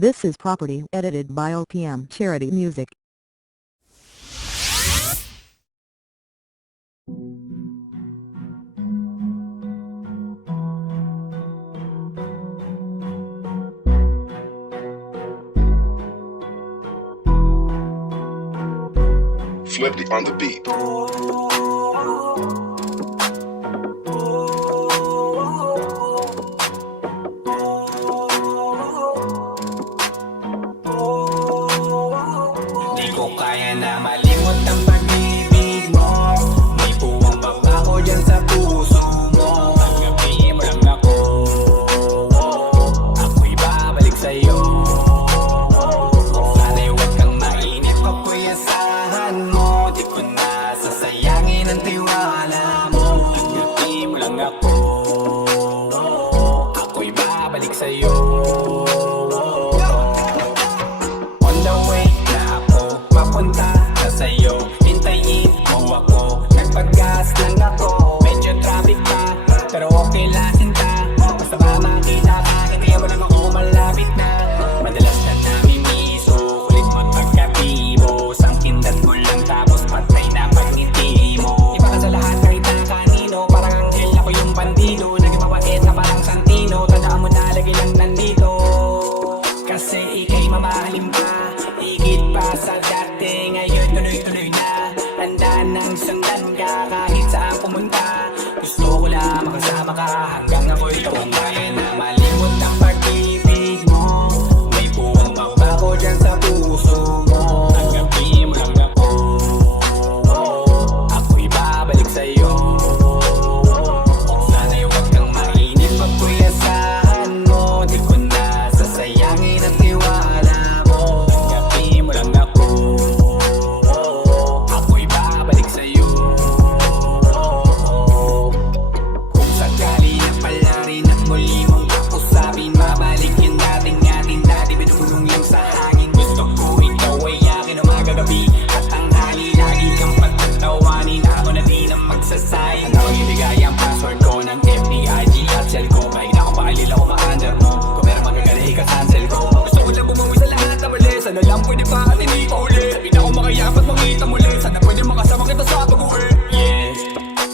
This is property edited by OPM Charity Music. Flipped on the beat. Di ko kaya na malimot ang pag-ibig mo. May puwang babago dyan sa puso mo. Tanggapin mo lang ako, ako'y babalik sa'yo. Sana'y huwag kang mainip, ako'y asahan mo. Di ko na sasayangin ang tiwala mo. Tanggapin mo lang ako, ako'y babalik sa'yo. On the way na ako, papunta na sa'yo. Hintayin mo ako, nagpag-gas lang ako. Medyo traffic pa, pero okay lang sinta. Basta ba makita ka, hindi mo lang ako malapit na. Madalas na namimiso, kulit mo't pagkabibo. Sangkindat mo lang tapos patay na pagngiti mo. Iba ka sa lahat kahit na kanino, parang anghel ako yung bandido. Naging mabait na parang Santino, tandaan mo na lagi lang nandito. Kasi ika'y mamahalin pa, higit pa sa dati. Ngayon tuloy-tuloy na, handa nang sundan ka kahit saan pumunta. Gusto ko lang makasama ka hanggang ako'y tumanda. Kaya na malimot ang pag-ibig mo. May buwang babago dyan sa puso mo. Tanggapin mo lang ako, ako'y babalik sa'yo. Sana'y huwag kang mainip, ako'y asahan mo. Di ko na sasayangin ang tiwala mo. Tanggapin mo lang ako, ako'y babalik sa'yo. Kung sakali na pala rin at muli mong kakusapin, mabalik yung dating ating dati, binulong lang sa hangin. Gusto ko ikaw ay akin umaga gabi at tanghali. Lagi kang pagtatawanin, ako na di na magsasayang. Ako ibigay ang password ko ng FB, IG at cell ko. Kahit ako pakalila ko ma-under mo, kung meron magagali ka cancel ko. Gusto ko lang bumuwi sa lahat na mali, sana lang pwede pa at hindi pa uli. Sabi na ako makayapat makita muli, sana pwede makasama kita sa pag-uwi. Yes,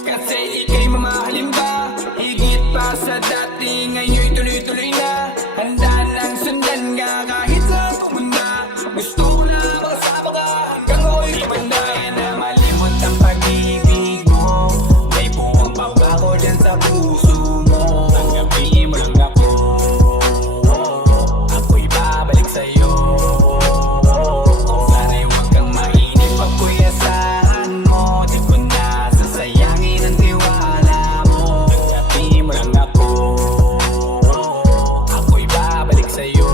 kasi ika'y mamahalin ba, higit pa sa dati. Ngayon'y tuloy-tuloy na, handa nang sundan ka kahit saan pumunta. Gusto ko na makasama ka hanggang ako'y tumanda. Kaya na malimot ang pag-ibig mo. May buwang babago dyan sa puso mo. Tanggapin mo lang ako, ako'y babalik sa'yo. Sana'y huwag kang mainip, ako'y asahan mo. Di ko na sasayangin ang tiwala mo. Tanggapin mo lang ako, ako'y babalik sa'yo.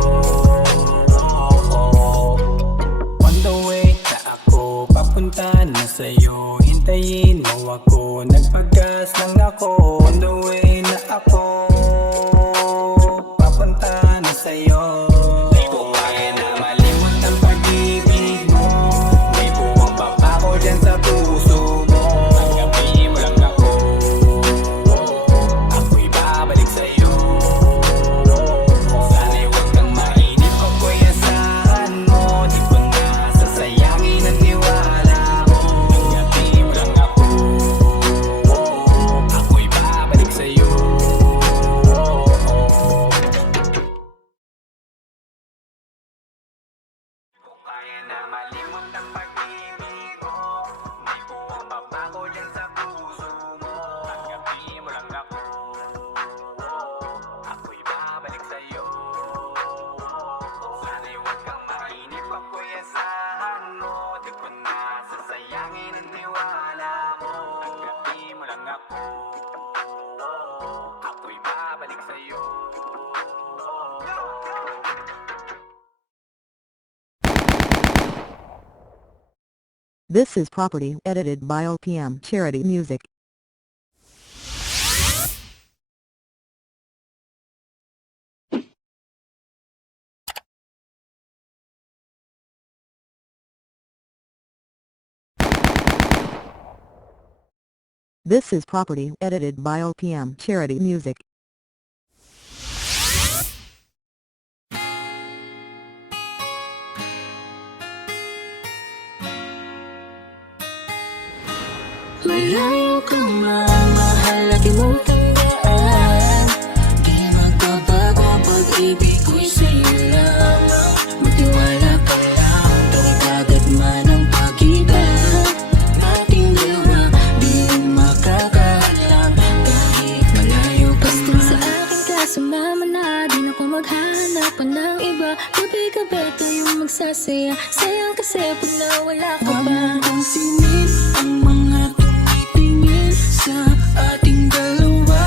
On the way na ako, papunta na sa'yo. Hintayin mo ako, nagpag-gas lang ako. On the way na ako, papunta na sa'yo. Di ko kaya na malimot ang pag-ibig mo. May buwang babago dyan sa puso mo. Tanggapin mo lang ako, ako'y babalik sa'yo. Sana'y huwag kang mainip, ako'y asahan mo. Di ko na sasayangin ang tiwala mo. Tanggapin mo lang ako, ako'y babalik sa'yo. Kaya na malimot ang pag-ibig mo. May buwang babago dyan sa puso mo. Tanggapin mo lang ako, ako'y babalik sa'yo. Sana'y huwag kang mainip, ako'y asahan mo. Di ko na sasayangin ang tiwala mo. Tanggapin mo lang ako, ako'y babalik sa'yo. This is property edited by OPM Charity Music. This is property edited by OPM Charity Music. Malayo ka man, mahal lagi mong tandaan. Di magbabago pag-ibig ko'y sa'yo lamang. Magtiwala ka lang, tawid agad man ang pagitan nating dalawa. Di makakahalang kahit malayo ka man. Basta sa akin ka sumama na, di na ko maghanap pa ng iba. Gabi-gabi tayong magsasaya, sayang kasi pag nawala ka pa. Pansinin ang mga tumitingin sa ating dalawa,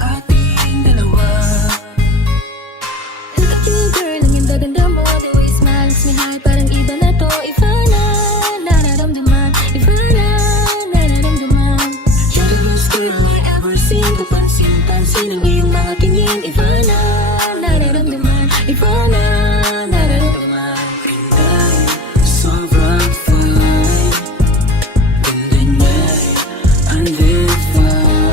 ating dalawa. Look at you girl, ang ganda-ganda mo. The way you smile makes me high, parang iba na to. Iba na, nararamdaman. Iba na, nararamdaman. You're the best girl I ever seen. Kapansin-pansin ang iyong mga tingin. Iba na, nararamdaman. Iba na, nararamdaman. Pinay, sobrang fine. Ganda niya'y undefined.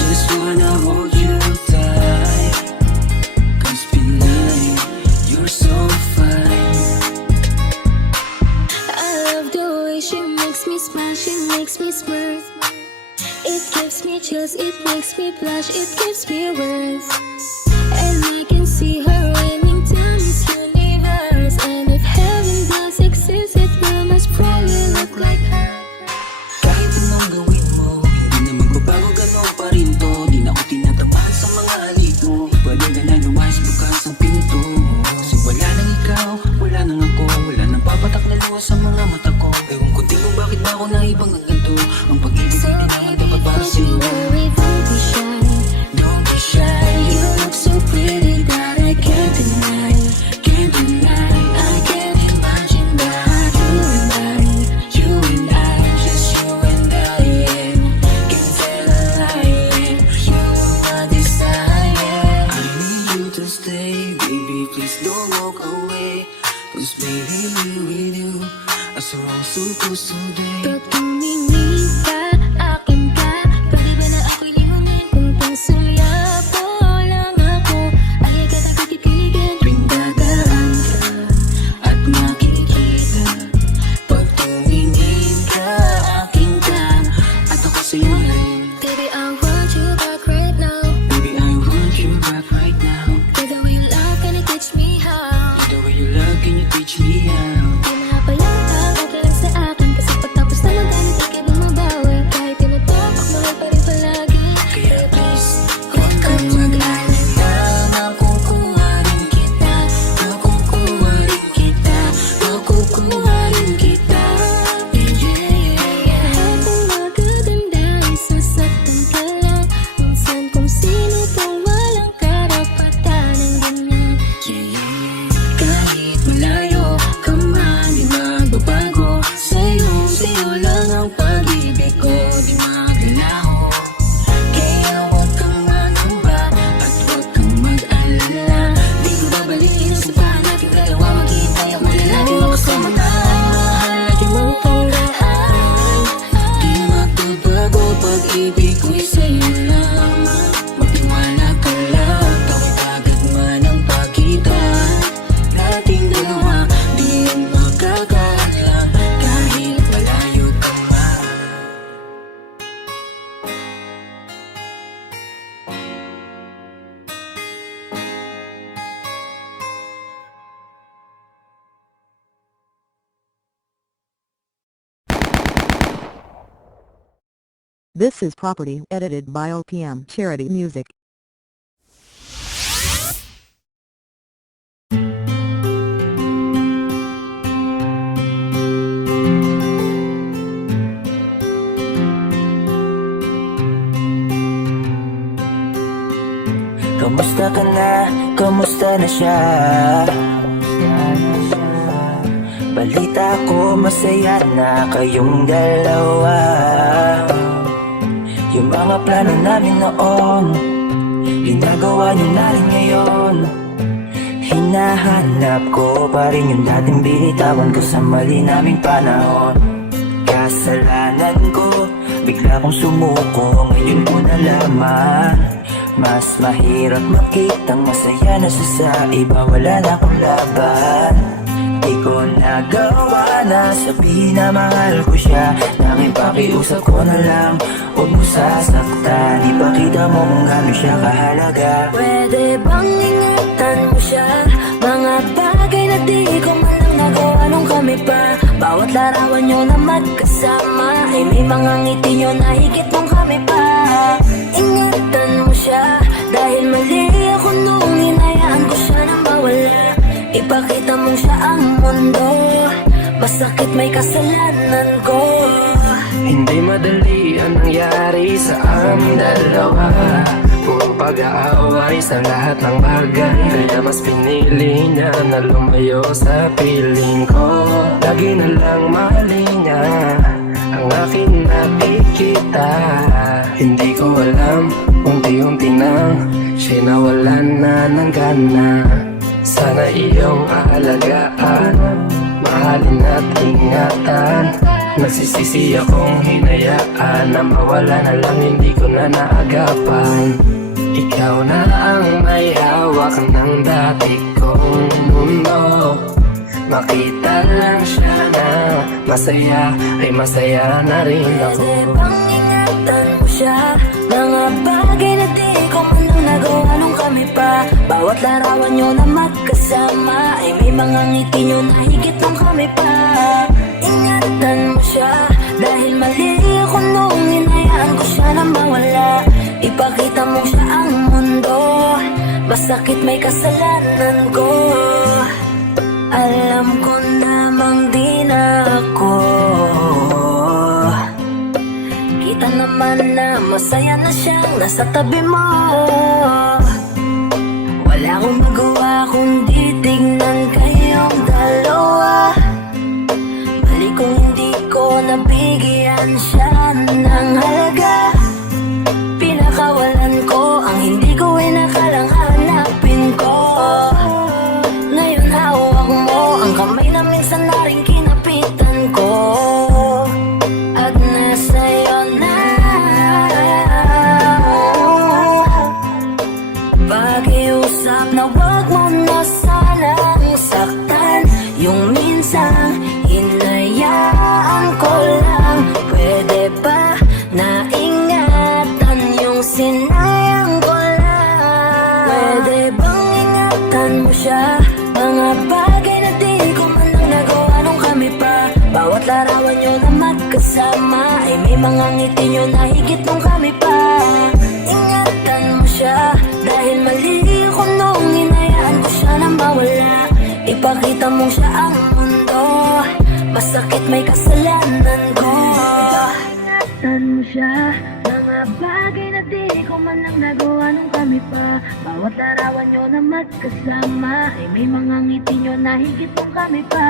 Just wanna hold you tight. 'Cause Pinay, you're so fine. I love the way she makes me smile, she makes me smirk. It gives me chills, it makes me blush, it gives me worth. And I can see her raining down this universe. And if heaven does exist, it will most probably look like her. Kahit anong gawin mo, hindi na magbabago, gano'n pa rin to. Di na ako tinatamaan sa mga halik mo. Ibaling ka na lumayas bukas ang pinto. Kasi wala nang ikaw, wala nang ako. Wala nang papatak na luha sa mga mata ko. Ewan ko din kung bakit ba ako naibang ang ganito. Ang pag-ibig ay naman dapat para sa'yo. Don't be shy, don't be shy. You look so pretty that I can't deny, can't deny. I can't imagine that you and I, just you and I, yeah. Can't tell a lie, you are my desire. I need you to stay, baby, please don't walk away. 'Cause baby, with you, I saw I'm supposed to be. Pag tumingin ka, akin ka, pwede ba na ako'y limunin? Kung pangsulya po lang ako, ay agad ang kikitigin. Tuwing dadaan ka at makikita, pag tumingin ka, akin ka, at ako sa'yo rin. Baby, I want you back right now. Baby, I want you back right now. By the way you love, can you teach me how? By the way you love, can you teach me how? Di mahapayang okay lang sa akin, kasi pagtapos na magalit, di ka bumabawi. Kahit tinutupak, mahal pa rin palagi. Kaya please, huwag kang mag-alala. Makukuha rin kita, makukuha rin kita, makukuha rin kita. Yeah, yeah, yeah. Lahat ng magaganda ay sasaktan ka lang. Minsan kung sino pong walang karapatan ng ganyan. Yeah, yeah, yeah. Kahit malayo ka man, di magbabago. Sa'yo lang ang pag-ibig ko, di magalaho. Kaya huwag kang mangamba at huwag kang mag-alala. Di ko babalikin sa bahay natin dalawa, maghihintay ako na natin makasama tayo. Mahal lagi mong tandaan, di magbabago pag-ibig ko'y sa'yo lamang. Magtiwala ka lang, tawid agad man ang pagitan nating dalawa. Di yan makakahalang kahit malayo ka man. This is property edited by OPM Charity Music. Kamusta ka na? Kamusta na siya? Balita ko masaya na kayong dalawa. Yung mga plano namin noon, ginagawa niyo na rin ngayon. Hinahanap ko pa rin yung dating binitawan ko sa mali naming panahon. Kasalanan ko, bigla kong sumuko, ngayon ko nalaman. Mas mahirap makitang masaya na sa iba, wala na akong laban. Di ko nagawa na sabihin na mahal ko siya, nanging pakiusap ko na lang, huwag mo sasaktan. Ipakita mo kung gaano siya kahalaga. Pwede bang ingatan mo siya? Mga bagay na di ko man lang nagawa nung kami pa. Bawat larawan nyo na magkasama ay may mga ngiti nyo na higit nung kami pa. Ingatan mo siya, dahil mali ako nung hinayaan ko siya nang mawala. Ipakita mong siya ang mundo, masakit may kasalanan ko. Hindi madali ang nangyari sa aming dalawa. Puro pag-aaway sa lahat ng bagay, kaya mas pinili niya na lumayo sa piling ko. Lagi na lang mali niya ang aking nakikita. Hindi ko alam, unti-unti nang siya nawalan na ng gana. Sana iyong aalagaan, mahalin at ingatan. Nagsisisi akong hinayaan na mawala na lang, hindi ko na naagapan. Ikaw na ang may hawak ng dati kong mundo. Makita lang siya na masaya, ay masaya na rin ako. Pwede bang ingatan mo siya? Mga bagay na di ko man lang nagawa nung kami pa. Bawat larawan nyo na magkasama ay may mga ngiti nyo na higit nung kami pa. Ingatan mo siya, dahil mali ako nung hinayaan ko siya na mawala. Ipakita mo siya ang mundo, masakit may kasalanan ko. Alam ko namang di na ako. Kita naman na masaya na siyang nasa tabi mo. Wala akong magawa kundi tignan kayong dalawa. Balik kung hindi ko nabigyan siya ng halaga. Pinakawalan ko ang hindi ko inakalang hanapin ko. Ngayon hawak mo ang kamay na minsan na rin kinapitan ko. At nasa'yo na. Pakiusap na wag mo na sanang saktan. Yung minsan hinayaan ko lang. Pwede ba na ingatan yung sinayang ko lang? Pwede bang ingatan mo siya? Mga bagay na di ko man lang nagawa nung kami pa. Bawat larawan nyo na magkasama ay may mga ngiti nyo na higit nung kami pa. Ingatan mo siya, dahil mali ako nung hinayaan ko siya na mawala. Ipakita mong siya ang mundo, masakit may kasalanan ko. Ingatan mo siya, mga bagay na di ko man lang nagawa nung kami pa. Bawat larawan nyo na magkasama ay may mga ngiti nyo na higit nung kami pa.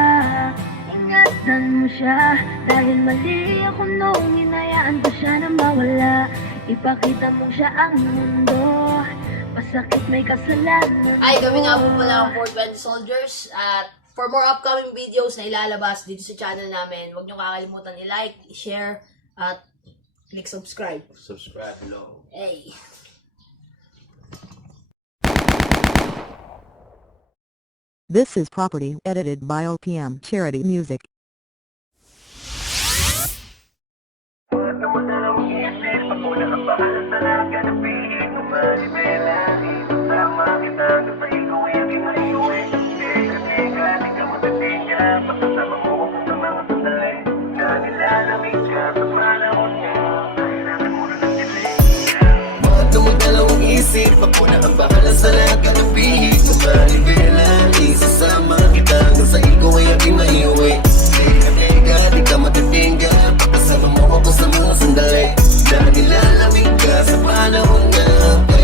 Ingatan mo siya, dahil mali ako nung hinayaan ko siya na mawala. Ipakita mong siya ang mundo, masakit may kasalanan. Ay, kami nga po pala ang 420 Soldiers. At for more upcoming videos na ilalabas dito sa channel namin, huwag nyo kakalimutan i-like, i-share, at click subscribe. Subscribe below. Hey! This is Property edited by OPM Charity Music. Isip ako na ang bahala sa lahat ka ng bihig Malibela, isasama kita hanggang sa ikaw ay aking maiuwi Teka, di ka matitingga Pakasama mo ako sa mga sandali Dahil nilalamig ka sa panahon na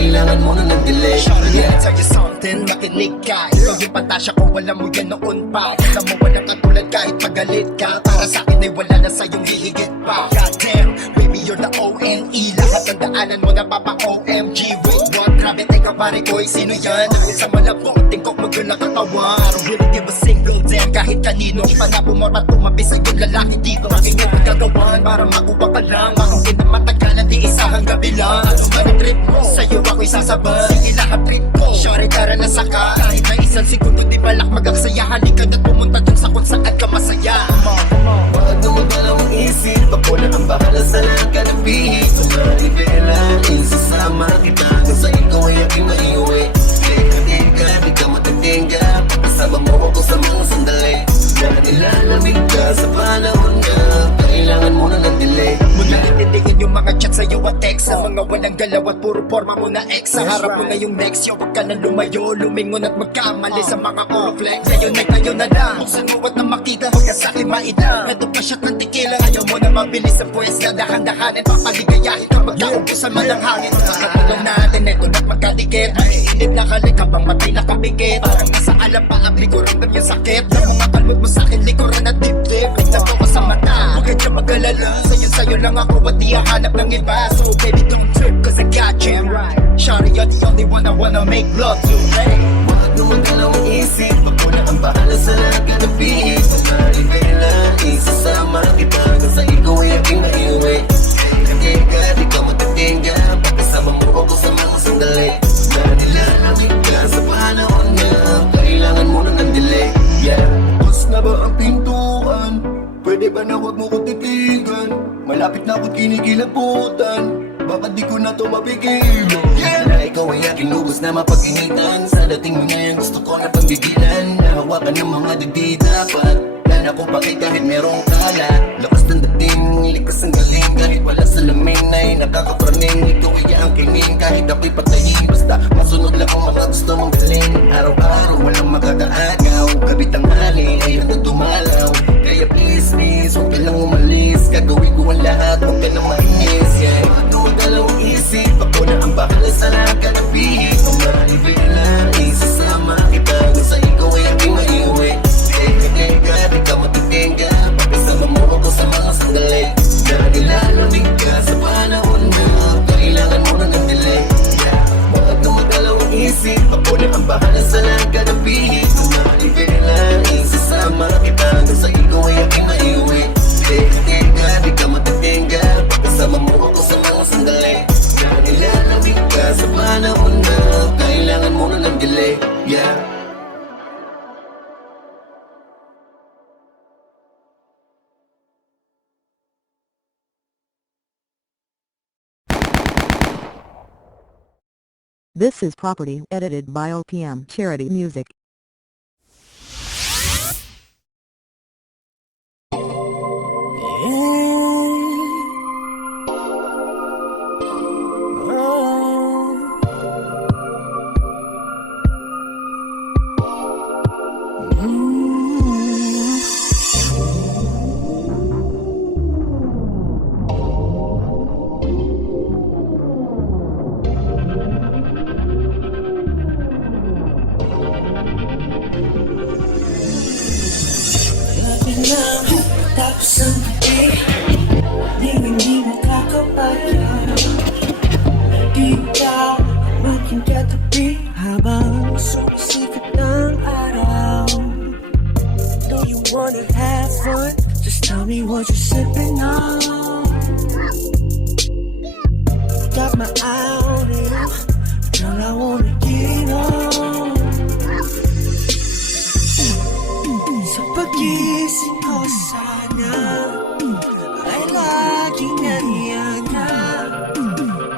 Kailangan mo na nag-delay. Let me tell you something, makinig ka. Ikaw yung pantasya ko, wala mo yan noon pa. Alam mo walang katulad kahit magalit ka. Para sa akin ay wala na sa'yong hihigit pa. Goddamn, baby you're the O-N-E. Lahat ng daanan mo napapa-OMG. Wait, what? Grabe, teka pare ko, sino yan? Sa malabot, tingkok mo yun nakatawan. I don't really give a single damn kahit kanino. Ipanabo mo at tumabi sa yung lalaki dito. Aking yung pagkagawan para makuha ka lang. Bakit na matagalan, di isahang gabi lang. Ano man ang trip mo? Sa'yo ako'y sasabay. Sige lahat trip ko. Sorry, tara na saka. Kahit na isang segundo di balak magaksaya. Halika na pumunta dun sa kung saan ka masaya. Come on, come on. nilalamig ka sa panahon na kailangan mo na ng delay. Mula itindihin yung mga chat sa'yo at text, sa mga walang galaw at puro forma mo na ex. Sa harap mo na yung next, yo, wag ka na lumayo, lumingon at magkamali sa mga puro flex. Ngayon na lang, buksan mo at na makita, huwag ka sa'kin maida. Ito pa shot ng tequila, ayaw mo na mabilis sa puwes, dahan-dahanin, papaligayahin ka, magkaubusan man ang hangin. Sa katulong natin, eto na't magkadikit, mainit na kalik habang mati na kabigit. Parang nasa alam pa ang likuran ng yung sakit, ng mga kalmot mo sa'kin, likuran at dip-dip. Tignan ko sa mata, huwag ka dyan mag-alala, sa'yo lang ako at di hahanap ng iba. So baby don't trip cause I got you right. Shawty, you're the only one I wanna make love to, hey. Huwag na magalaw ang isip, ako na ang bahala sa lahat ng gabi. Maribela, isasama kita hanggang sa ikaw ay aking maiuwi. Teka, di ka matatingga, pagkasama mo ako sa mga sandali. Nilalamig ka sa panahon na kailangan mo na ng delay. Yeah, bus na ba ang pintuan? Pwede ba na huwag mo ko titigan? Malapit na ako't kinikilabutan, baka di ko na to mapigilan. Yeah, na ikaw ay aking lubos na mapag-initan. Sa dating mo ngayon gusto ko na pagbibilan. Nahawakan ng mga digdi dapat na ko pakit kahit merong kala. Lakas ng dating, likas ang galing. Kahit wala sa lamin ay nakakapraning. Ikaw ay ang kingin kahit ako'y patayin. Basta masunod lang ang mga gusto mong galing. Araw-araw walang makakaagaw, kabit ang hali ay hanggang dumalaw. Kaya please, huwag ka lang umalis. Gagawin ko ang lahat, huwag ka nang mainis. Yeah, magdudalaw isip, ako na ang bahala sa lahat ka ng bihig. Kung maribela, isasama kita hanggang sa ikaw ay aking maiuwi. Teka, di ka matitingga, pagkasama mo ako sa mga sandali. Nilalamig ka sa panahon na kailangan mo na ng delay. Huwag na magalaw ang isip, ako na ang bahala sa lahat ka ng bihig. Kung maribela, isasama kita hanggang sa ikaw ay aking maiuwi. Teka, di ka matitingga, pagkasama mo ako sa mga sandali. Nilalamig ka sa panahon na kailangan mo na ng delay. Yeah. This is Property edited by OPM Charity Music. Tapos ang gabi, di hindi nakakapaya. Di ka maging katabi habang sumisikat ng araw. Do you wanna have fun? Just tell me what you're sipping on. Got my eye on it, girl, I wanna get on. Sa pag-isip ko sana ay laging naiyan na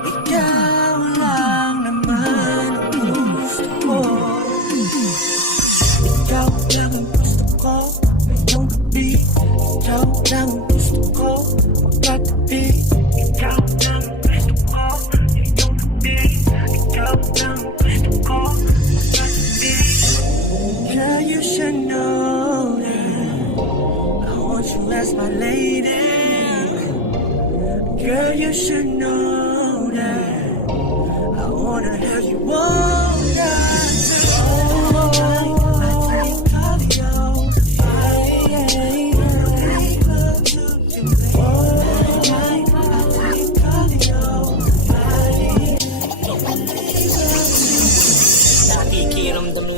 ikaw lang naman ang gusto ko. Ikaw lang ang gusto ko ngayong gabi. Ikaw lang ang gusto ko magkatabi. Ikaw lang ang gusto ko ngayong gabi. Ikaw lang ang gusto ko magkatabi. Girl, you should know that I want you as my lady. Girl, you should know that I wanna have you all night. I think of you. I make love to you all night. I think of you. Nakikiramdam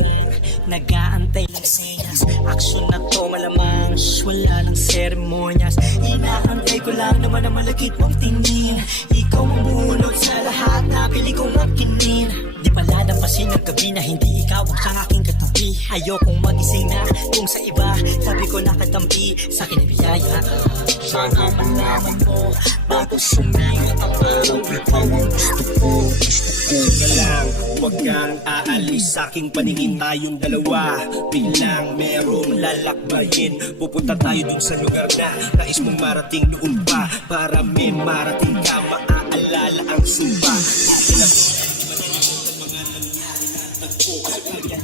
nag-aantay ng senyas. Aksyon na to malamang wala ng seremonyas. Inaantay ko lang naman ang malagit mong tingin. Ikaw mamunod sa lahat na pili kong makinin. Di pala napasin ng gabi na hindi ikaw ang siyang aking katabi. Ayokong magising na kung sa iba sabi ko nakatampi sa akin ay biyaya. Sana malaman mo bago sumingat ang araw, ikaw ang gusto ko. Una lang, huwag kang aalis sa aking paningin. Tayong dalawa, bilang merong lalakbayin. Pupunta tayo dun sa lugar na nais mong marating doon pa. Para may marating ka, maaalala ang sumpa.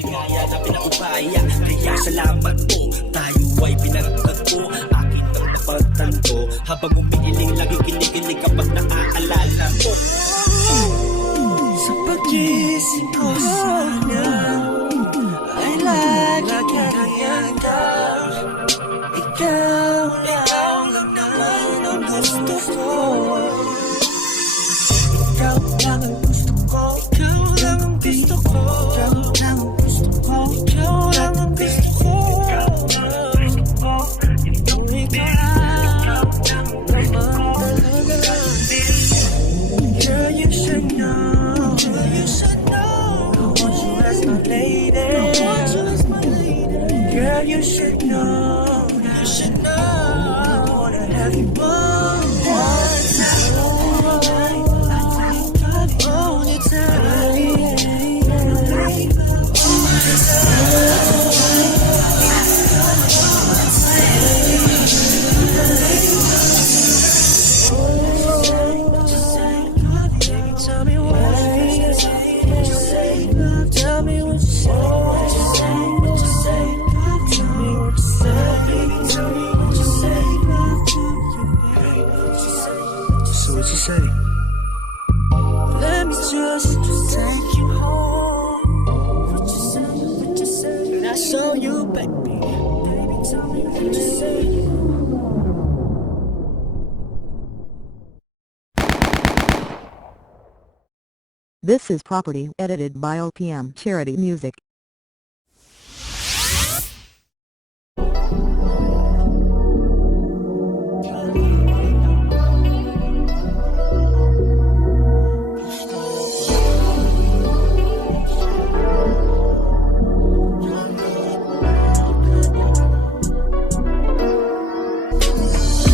Kaya na pinakupaya, kaya salamat po. Tayo ay pinagtagpo, akin ang napagtanto. Habang umiiling, lagi kinikilig kapag naaalala ko. Sa pag-isip ko sana ay lagi kang ikaw lang naman ang gusto ko. Ikaw lang ang gusto ko. Ikaw lang ang gusto ko. Ikaw lang ang gusto ko. Ikaw lang ang gusto ko. Ikaw lang ang gusto ko. Ikaw lang naman talaga. Girl, you should know. Girl, you should know. I want you as my lady. I want you as my lady. Girl, you should know. You should know. I wanna have you one time. All the time. Tell me what you say. Tell me what you say. What you say. Tell me what you say. Tell me what you say. So what you say? Let me just take you home. What you say? What you say? And I show you, baby. Baby, tell me what you say. This is property edited by OPM Charity Music.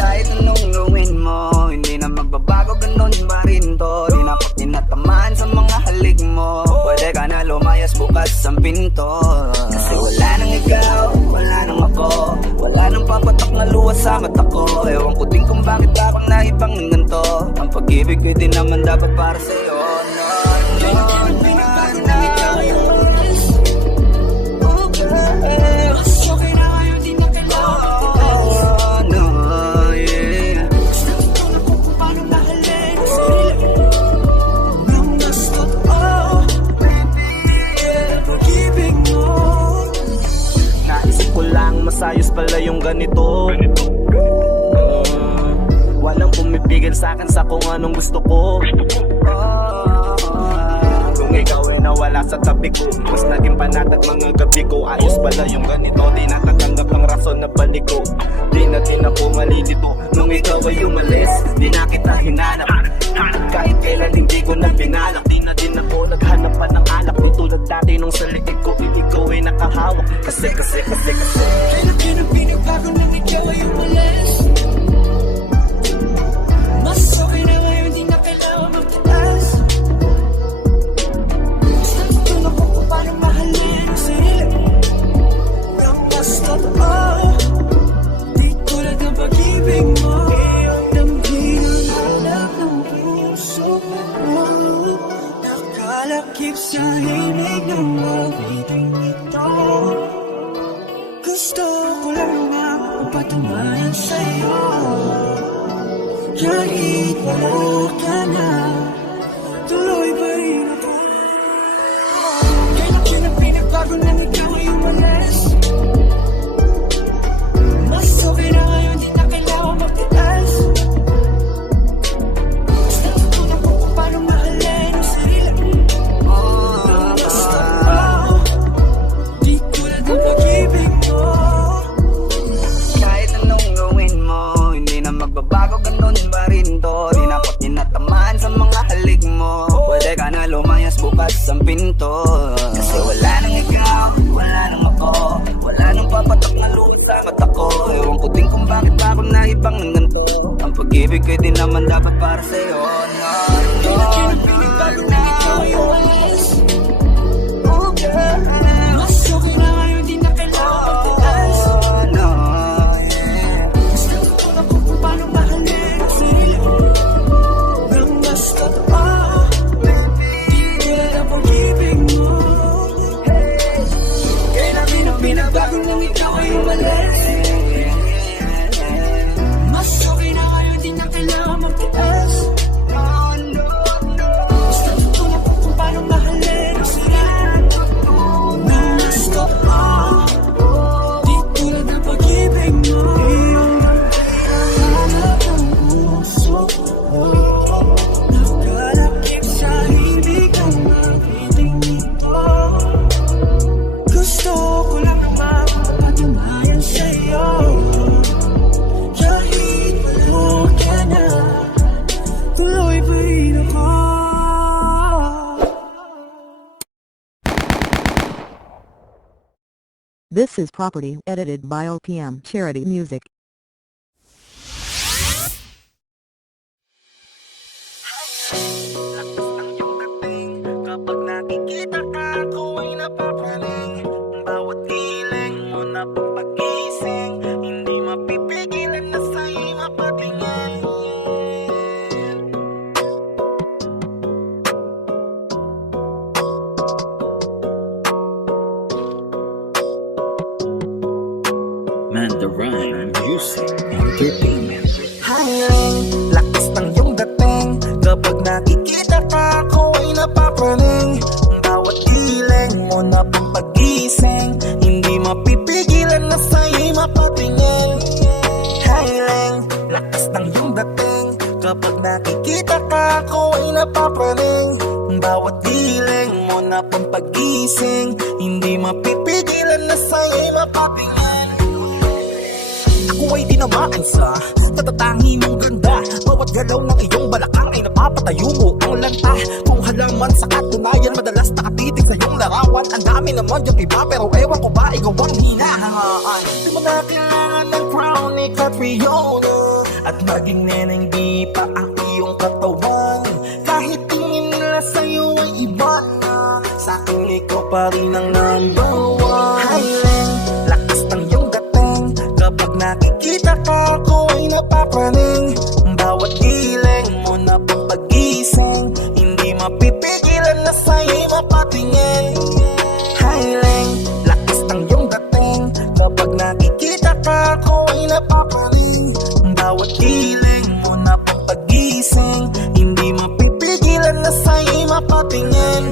Kahit anong gawin mo, hindi na magbabago, ganun pa rin to. Di na pa pinatamaan sa mga halik mo. Pwede ka na lumayas, bukas ang pinto. Kasi wala nang ikaw, wala nang ako. Wala nang papatak na luwas sa mata ko. Ewan ko din kung bakit ako naibang ganito. Ang pag-ibig ko din naman dapat para sa'yo. Masayos pala yung ganito. Walang pumipigil sa akin sa kung anong gusto ko. Kung ikaw ay nawala sa tabi ko, mas naging panatag mga gabi ko. Ayos pala yung ganito, di natatanggap ang rason na balik ko. Di na ako malilito nung ikaw ay umalis. Di na kita hinanap, kahit kailan hindi ko na pinalak. Di na din ako naghanap pa ng alak. Di tulad dati nung sa likid ko, ikaw ay nakahawak. Kasi Kailan pinagbago nang ikaw ay umalis? Mas okay na ngayon, di na kailangan magtaas. Gusto tutulong ko kung paano mahalin ang sarili ng mas totoo. Di tulad ng pag-ibig mo. Iyong damhin ang hanap ng puso ko. Nakalakip sa himig ng awiting ito. Gusto ko lang na mapatunayan sa'yo. Kahit wala ka na, tuloy pa rin ako. Kailan pinagbago nang ikaw ay umalis? Mas okay na ngayon, di na kailangan magtaas. Basta tutulong ko kung paano mahalin ang sarili. Basta di tulad ng pag-ibig mo. Kahit anong gawin mo, hindi na magbabago, ganun pa rin to. Di na pa pinatamaan sa mga halik mo. Pwede ka na lumayas, bukas ang pinto. Kasi wala nang ikaw, wala nang ako. Wala nang papatak na luwas sa mata ko. Ewan ko din kung bakit ako naibang ng ganito. Ang pag-ibig ko din naman dapat para sa'yo. Kailan pinagbago na ikaw ay This is Property edited by OPM Charity Music. Kapag nakikita ka, ako ay napapraning. Bawat giling mo na pagising, hindi mapipigilan na sa'yo mapatingin. Mandarine Music Entertainment. Hayaling, lakas ng iyong dating. Kapag nakikita ka, ako ay napapraning. Bawat giling mo na pagising, hindi mapipigilan na sa'yo'y mapatingin. Hayaling, lakas ng iyong dating. Kapag nakikita ka, ako ay napapraning. Bawat giling mo na pagising, hindi mapipigilan na sa'yo'y mapatingin. Ako ay tinamaan sa natatangi mong ganda. Bawat galaw ng iyong balakang ay napapatayo mo ang lanta. Kung halaman sa katunayan, madalas nakatitig sa iyong larawan. Ang dami naman yung iba, pero ewan ko ba ikaw ang hinahangaan. Di mo na kailangan ng crown ni Catriona, at maging neneng di pa ang iyong katawan. Kahit tingin nila sa'yo ay iba na, sa'kin ikaw pa rin ang number one. Highland, lakas ng iyong dating. Kapag nakikita ka, ako ay napapraning. Bawat giling mo na pagising, hindi mapipigilan na sa'yo'y mapatingin. Highland, lakas ng iyong dating. Kapag nakikita ka, ako ay napapraning. Bawat giling mo na pagising, hindi mapipigilan na sa'yo'y mapatingin.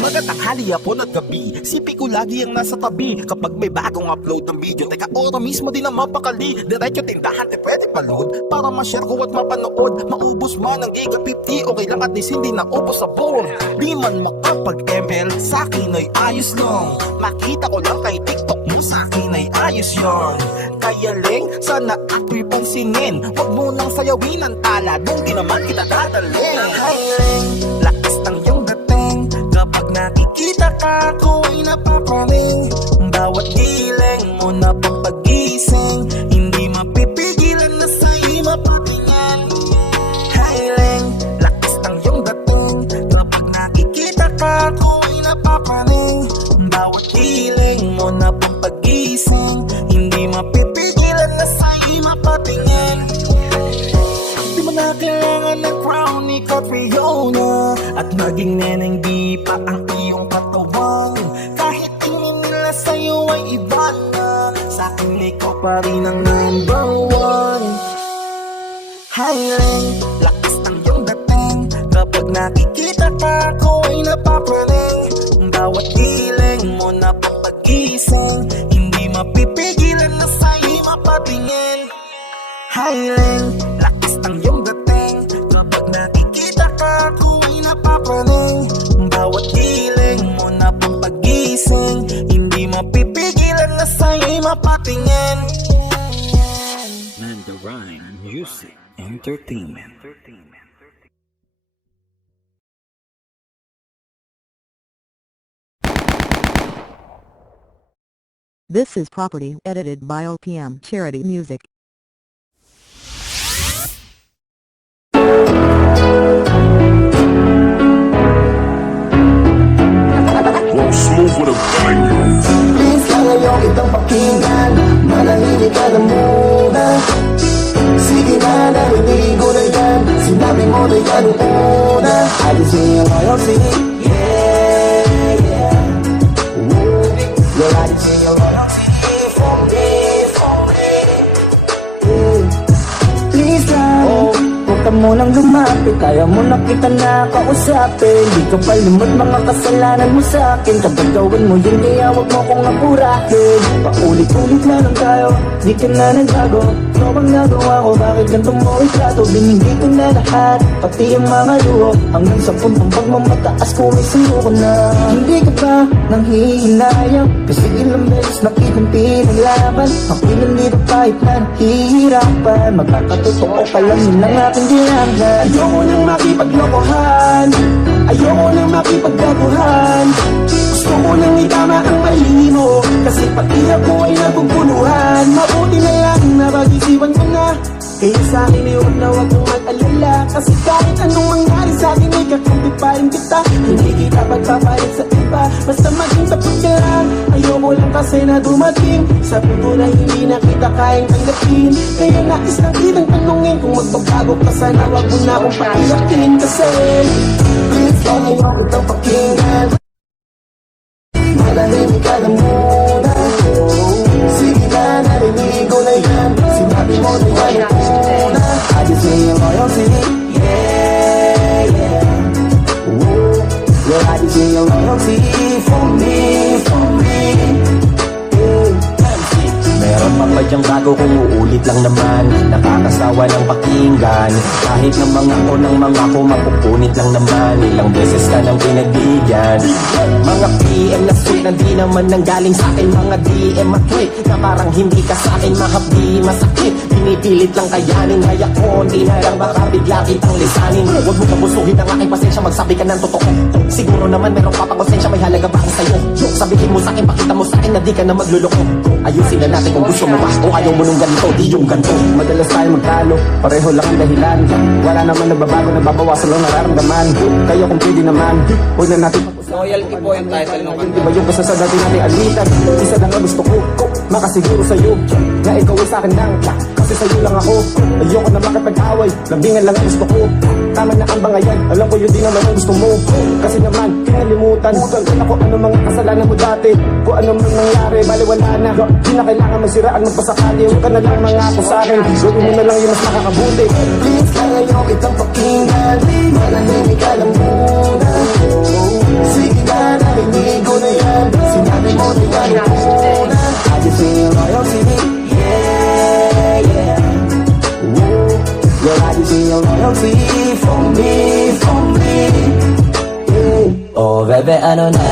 Umaga, tanghali, hapon at gabi, sipi ko lagi ang nasa tabi. Kapag may bagong upload ng video, teka ora mismo din ang mapakali. Diretso tindahan, di pwede pa-load para ma-share ko at mapanood. Maubos man ang giga 50, okay lang at least hindi na ubos sa phone. Di man makapag-ML, sa'kin ay ayos lang. Makita ko lang kay TikTok mo, sa'kin ay ayos yun. Kaya Leng, sana ako'y pansinin. Huwag mo nang sayawin ang tala, doon di naman kita dadalhin. Hi Leng, lakas ng iyong dating. Kapag nakikita ka, ako ay napapraning. Bawat giling mo na pagising, hindi mapipigilan na sa'yo'y mapatingin. Highland, lakas ng iyong dating. Kapag nakikita ka, ako ay napapraning. Bawat giling mo na pagising, hindi mapipigilan na sa'yo'y mapatingin. Di mo na kailangan ng crown ni Catriona, at maging neneng di pa ang iyong katawan. Kahit tingin nila sa'yo ay iba na, sa'kin ikaw pa rin ang number one. Highland, lakas ng iyong dating. Kapag nakikita ka, ako ay napapraning. Bawat giling mo na pagising, hindi mapipigilan na sa'yo'y mapatingin. Highland, lakas ng iyong dating. Kapag nakikita ka, ako ay napapraning. Bawat giling mo na pagising, hindi mapipigilan na sa'yo'y mapatingin. Mandarine Music Entertainment. This is Property edited by OPM Charity Music. Smooth with a bang. Please lang ngayon itong pakinggan, manahimik ka na muna. Sige na, narinig ko na yan, sinabi mo na yan noong una. I just see your loyalty, yeah, yeah. Yeah, I just see your loyalty for me, yeah. Please lang, huwag ka munang lumapit, kaya mo na kita nakausapin. Di ka palimot mga kasalanan mo sa'kin. Kapag gawin mo yun, kaya huwag mo kong apurahin. Paulit-ulit na lang tayo, di ka na nagbago. Ikaw ang nagawa ko, bakit ganito mo itrato? Binigay ko na lahat, pati ang mga luho. Hanggang sa puntong pagmamataas ko ay suko na. Hindi ka ba nang hihinayang? Kasi ilang beses na kitang pinaglaban. Ako'y nandito kahit na nahihirapan. Magkakatotoo ka lang yun ang aking dinamdan. Ayoko nang makipaglokohan, ayoko nang makipaggaguhan. Gusto ko nang itama ang mali mo, kasi pati ako ay naguguluhan. Mabuti na lang na pag-isipan ko na, kaya sa akin ay huwag na huwag mong mag-alala. Kasi kahit anong mangyari sa akin ay kakampi pa rin kita. Hindi kita pagpapalit sa iba, basta maging tapat ka lang. Ayoko lang kasi na dumating sa punto na hindi na kita kayang tanggapin. Kaya nais lang kitang tanungin kung magbabago ka, sana huwag mo na akong pakilakin. Kasi please, ayaw kitang pakinggan, manahimik ka lang muna. Sige na, narinig ko na yan, sinabi mo na yan ang una. I just need your loyalty, yeah, yeah. Ooh, yeah, I just need your loyalty for me, for me, yeah. Meron mang badyang bago kung uulit lang naman, nakakasawa ng pakinggan. Kahit ng mga ko ng mga ko mapupunit lang naman, ilang beses ka nang pinagbigyan. Mga PM na sweet na di naman nanggaling sa akin, mga DM matweet na parang hindi ka sa akin mahapdi masakit. Pinipilit lang kayanin, kaya konti na lang baka bigla kitang lisanin. Huwag mo kabusuhin ang aking pasensya, magsabi ka ng totoo. Siguro naman meron pa pang konsensya, may halaga ba ang sa'yo? Sabihin mo sa akin, pakita mo sa akin na di ka na magluloko. Ayusin na natin kung gusto mo ba o ayaw mo nung ganito, di yung ganito. Madalas tayo magtalo, pareho lang ang dahilan. Wala naman nagbabago, nababawasan lang nararamdaman. Kaya kung pwede naman, huwag na natin Loyalty po yung title ng kanta. Di ba yung basta sa dati natin alitan? Isa lang ang gusto ko, makasiguro sa'yo na ikaw ay sa'kin lang, kasi sa'yo lang ako. Ayoko na makipag-away, lambingan lang ang gusto ko. Tama na ang bangayan, alam ko yun din naman ang gusto mo. Kasi naman, kinalimutan ko ano mga kasalanan mo dati. Kung ano man nangyari, bali wala na. Di na kailangan magsiraan, magpasakali. Huwag ka na lang mangako sa'kin, gawin mo na lang yung mas makakabuti. Please, ayaw kitang pakinggan, manahimik ka lang muna. Sige na, narinig ko na yan, sinabi mo na yan ang una. I just need your loyalty, yeah, yeah. Ooh, yeah, I just need your loyalty for me, yeah. Oh bebe, ano na?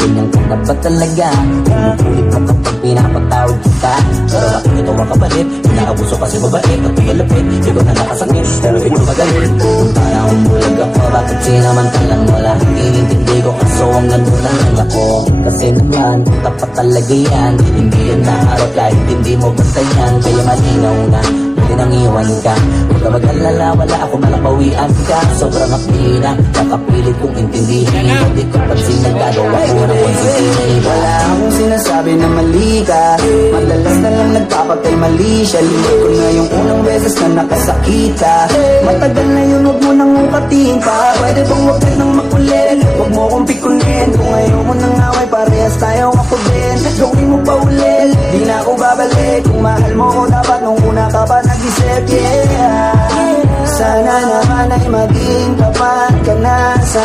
Ganyan ka na ba talaga? Pinupulit mo kapag pinapatawag kita. Pero bakit ito makabalit? Inaabuso kasi mabait at tumalapit. Ikaw na nakasakit, pero ikaw magalit. Kung parang umulag ako, bakit sinamantalang wala? Inintindi ko kaso ang nanulang lang ako. Kasi naman, tapat talaga yan. Hindi yan naharap kahit hindi mo bantayan. Kaya malinaw na, hindi nang iwan ka. Huwag ka mag-alala, wala ako malapawian ka. Sobrang hapdi na, nakapilit kong intindihin. Hindi ko pansin nagagawa ko ng konsintihin. Wala akong sinasabi na mali ka, madalas na lang nagpapatay mali siya. Limit ko na yung unang beses na nakasakit ka. Matagal na yun, huwag mo nang ukatin pa. Pwede bang huwag ka nang makulit? Huwag mo kong pikunin. Kung ayaw mo nang away, parehas tayo ako din. Gawin mo pa ulit, di na ako babalik. Kung mahal mo ko dapat nung una ka pa nag-isip, yeah. Sana naman ay maging tapat ka na sa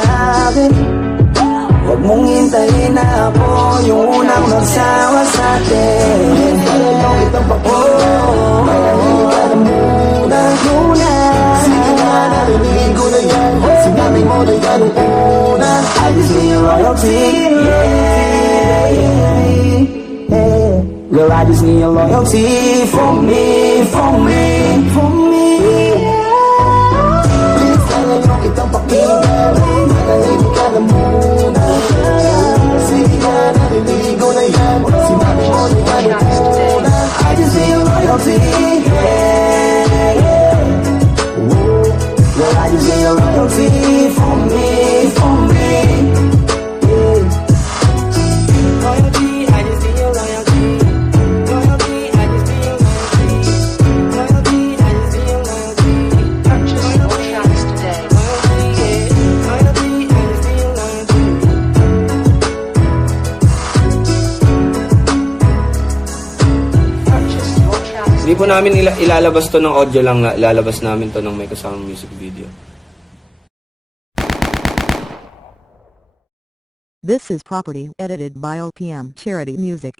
akin. Huwag mong hintayin na ako yung unang magsawa sa atin. Talagang kitang pakinggan, manahimik ka na muna. Sige na, narinig ko na yan, sinabi mo na yan ang una. I just need your loyalty, yeah, yeah, yeah. Girl, I just need your loyalty for me, for me, for me. Please, talagang kitang pakinggan, manahimik ka na muna. Sige na, narinig ko na yan, sinabi mo na yan ang una. I just need your loyalty, yeah, yeah. Ooh, girl, I just need your loyalty for me, for me, yeah. Loyalty, I just need your loyalty. Loyalty, I just need your loyalty. Loyalty, I just need your loyalty. Purchase your tracks today. Loyalty, yeah. Loyalty, I just need your loyalty. Purchase your tracks. Hindi po namin ilalabas to ng audio lang, ilalabas namin to ng may kasamang music video. This is property edited by OPM Charity Music.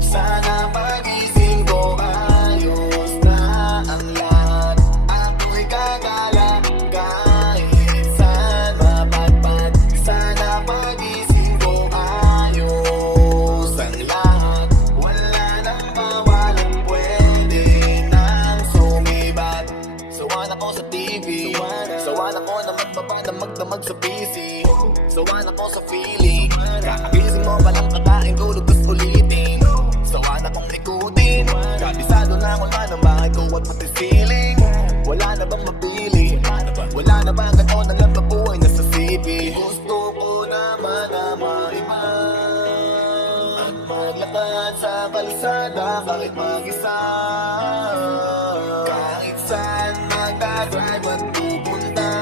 Sana pagising ko ayos na ang lahat. Ako'y gagala kahit saan mapadpad. Sana pagising ko ayos ang lahat. magsapisi. Sawan ako sa feeling, kakagising mo palang kakain tulog gusto ulitin. Sawan akong ikutin, kabisado na ako na ng bahay ko at pati feeling. Wala na bang mapili, wala na bang gano'n ang nagpabuhay na sa city. Gusto ko naman na maiba at maglakad sa kalsada kahit mag-isa. Kahit saan magdadrive at pupunta,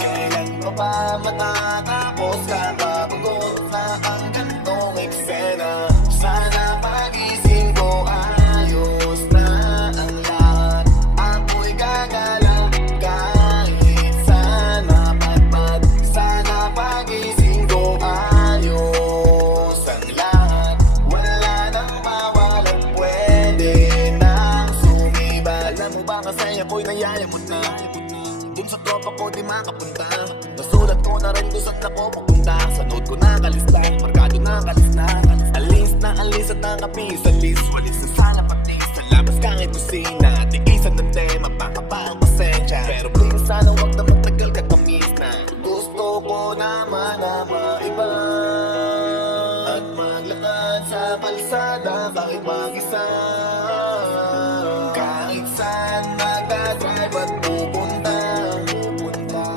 kailan pa ba matatapos kapagod na ang gantong eksena. Sana pagising ko ayos na ang lahat. Ako'y gagala kahit saan mapadpad. Sana pagising ko ayos ang lahat. Wala nang mawalang pwede nang sumiba. Alam mo ba kasi ako'y nayayamot na dun sa tropa ko di makapunta. Nasulat ko na rin kung saan ako pupunta. Sa note ko nakalista, markado nakalista. Alis at nakapis, alis, walis na sala pati sa labas kahit kusina. Tigisan ng tema, baka pa ang pasensya. Pero please sana huwag na matagal katamis na. Gusto ko naman na maiba at maglakad sa kalsada kahit mag-isa. Kahit saan magdadrive at pupunta,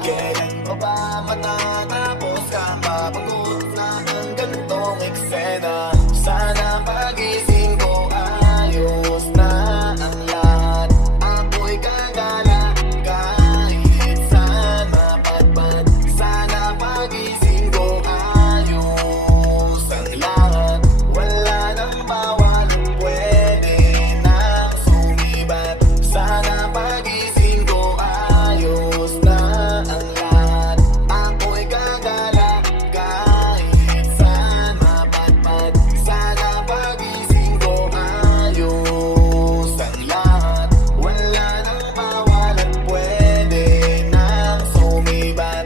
kailan pa ba matatapos kapagod na ang gantong eksena. Sana pagising ko ayos na ang lahat. Ako'y gagala kahit saan mapadpad. Sana pagising ko ayos ang lahat. Wala nang bawalang pwede nang sumibat. Sana pagising ko ayos na ang lahat. Ako'y gagala kahit saan mapadpad. Sana pagising ko ayos ang lahat. Wala nang mawalang pwede nang sumibat.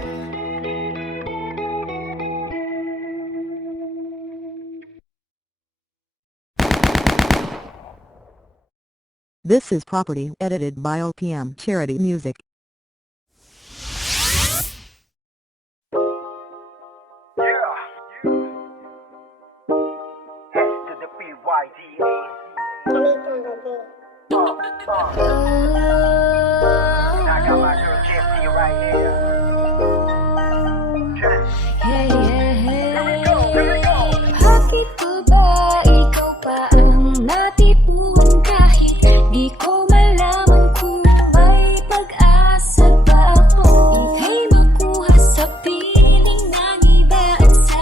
This is Property edited by OPM Charity Music. Bakit pa ba ikaw pa ang natipuan kahit di ko malaman kung may pag-asa ba ako? Ika'y makuha sa piling ng iba at sa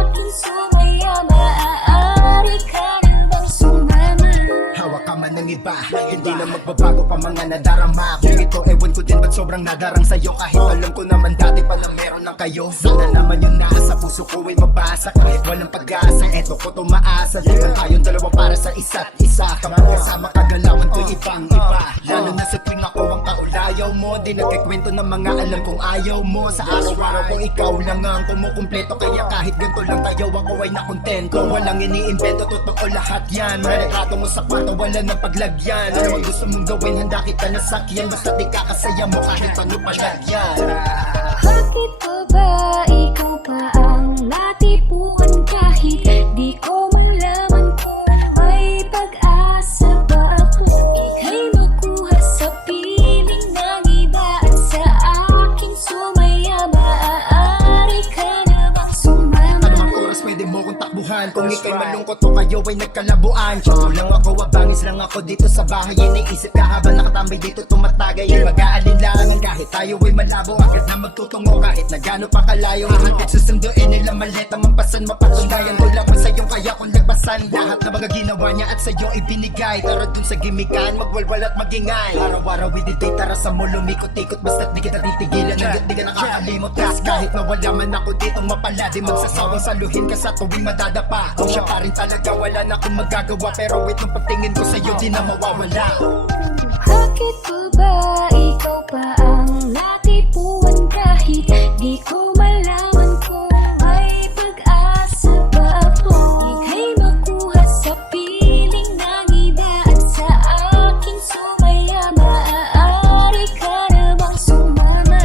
akin sumaya. Maaari ka na bang sumama? Hawak ka man ng iba, hindi na magbabago pa mga nadarama. Kung ito ewan ko din ba't sobrang nadarang sa'yo. Kahit alam ko naman dati pa na meron ng kayo. Sana naman yung nasa puso ko ay mabasa. Kahit walang pag-asa, eto ko tumaasa. Tingnan tayong dalawa para sa isa't isa. Kapag kasama kagalawan ko'y ibang iba. Lalo na sa tuwing ako ang kaulayaw mo. Di nagkikwento ng mga alam kong ayaw mo. Sa araw-araw ko ikaw lang ang kumukumpleto. Kaya kahit ganito lang tayo ako ay nakontento. Walang iniimbento, totoo lahat yan. Retrato mo sa kwarto, wala ng paglagyan. Ano ang gusto mong gawin, handa kita nasakyan. Basta di kakasaya mo kahit ano pa yan. Bakit pa ba ikaw pa ang natipuan kahit di ko malaman kung may pag-asa ba ako? Ika'y makuha sa piling ng iba at sa akin sumaya. Maaari ka na bang sumama? Anumang oras pwede mo kong takbuhan. Kung ika'y malungkot o kayo ay nagkalabuan. Tsuro lang ako, abangis lang ako dito sa bahay. Iniisip ka habang nakatambay dito tumatagay. Ay mag-aalinlangan kahit tayo ay malabo. Agad na magtutungo kahit na gano'n pa kalayo. Hahatid susunduin nila maleta, mampasan, mapatundayan. Ko lang sa iyong kaya kung nagpasan. Lahat na mga ginawa niya at sa iyong ibinigay. Tara dun sa gimikan, magwalwal at magingay. Araw-araw hindi tara sa mo lumikot-ikot. Basta't di kita titigilan, hanggat di ka nakakalimot. Kas kahit nawala man ako dito mapala, di magsasawang saluhin ka sa tuwing madadapa. Kung siya pa rin talaga wala na akong magagawa. Pero wait nung pagtingin ko sa'yo di na mawawala. Bakit pa ba ikaw pa ang natipuan kahit di ko malaman kung may pag-asa ba ako? Ika'y makuha sa piling ng iba at sa akin sumaya. Maaari ka na bang sumama?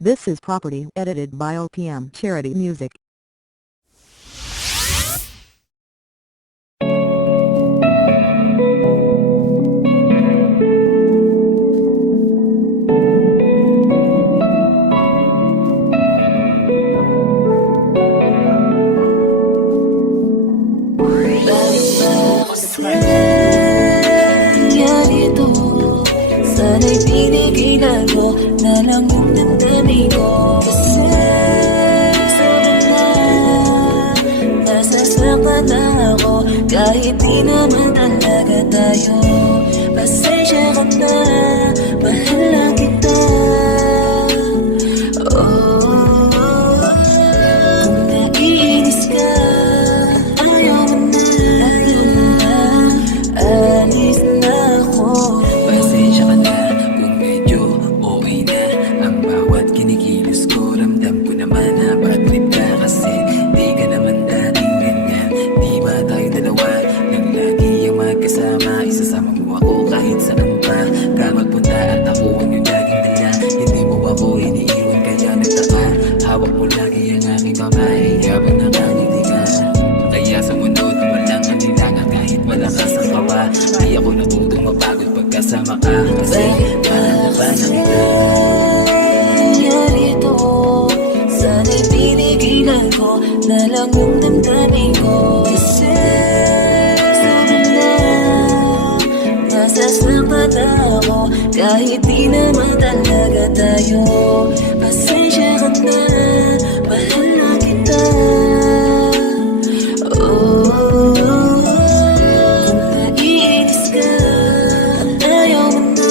This is Property edited by OPM Charity Music. Ganito, sana'y pinigilan ko na lang yung damdamin ko. Kasi sobrang na nasasaktan na ako, kahit di naman talaga tayo. Pasensya ka na, mahal lang kita. Oh, kung naiinis ka, ayaw mo na, alis na ako. Pasensya ka na kung medyo okay na ang bawat kinikilos ko. Ramdam ko naman na bad-trip ka kasi di ka naman dating ganyan. Di ba tayo dalawa nang lagi ang magkasama? Isasama mo ako kahit saan pa ka magpunta at ako ang yung laging dala. Hindi mo ako iniiwan kaya nagtaka. Hawak mo lagi ang aking kamay habang nakangiti ka. Kaya sa mundo walang kanilangan kahit malakas ang kawa. Di ako natutong mapagod pagkasama ka kasi mahal ba na kita. Narito, sana'y pinigilan ko na lang yung damdamin ko. Kasi sobrang na nasasaktan na ako, kahit di naman talaga tayo. Pasensya ka na, mahal na kita. Oh, kung naiinis ka, ayaw mo na,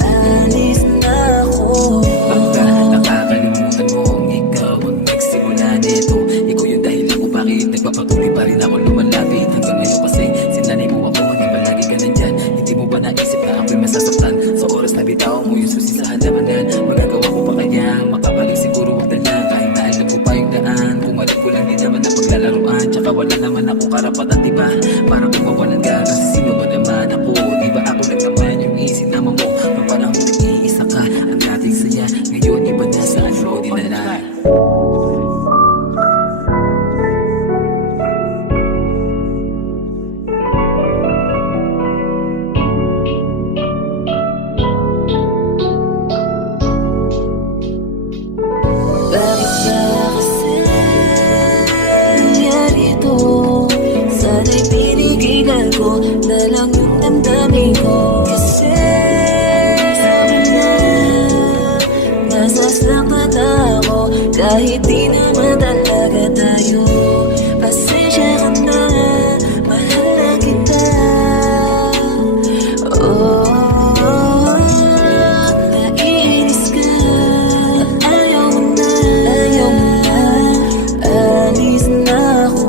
alis na ako. Baka nakakalimutan mo kung ikaw ang nagsimula nito. Ikaw yung dahilan kung bakit nagpapatuloy pa rin ako lumalapit hanggang ngayon kasi sinanay mo ako hanggang palagi ka nandyan. Hindi mo ba naisip na ako'y masasaktan sa oras na bitaw mo yung susi sa halaman? Magagawa ko pa kaya makabalik siguro wag na lang kahit na alam ko pa yung daan. Kung alam ko lang di naman na paglalaruan, tsaka wala naman ako karapatan diba para kung mawalan ka kasi sino ba naman ako? Diba ako lang naman yung isinama mo nung parang nag-iisa ka. Ang dating saya ngayon iba na sa ano dinala. Bakit ba kasi nangyari ito? Sana'y pinigilan ko na lang yung damdamin ko. Kasi sobrang na nasasaktan na ako, kahit di naman talaga tayo. Pasensya ka na, mahal na kita. Oh, naiinis ka, ayaw mo na, alis na ako.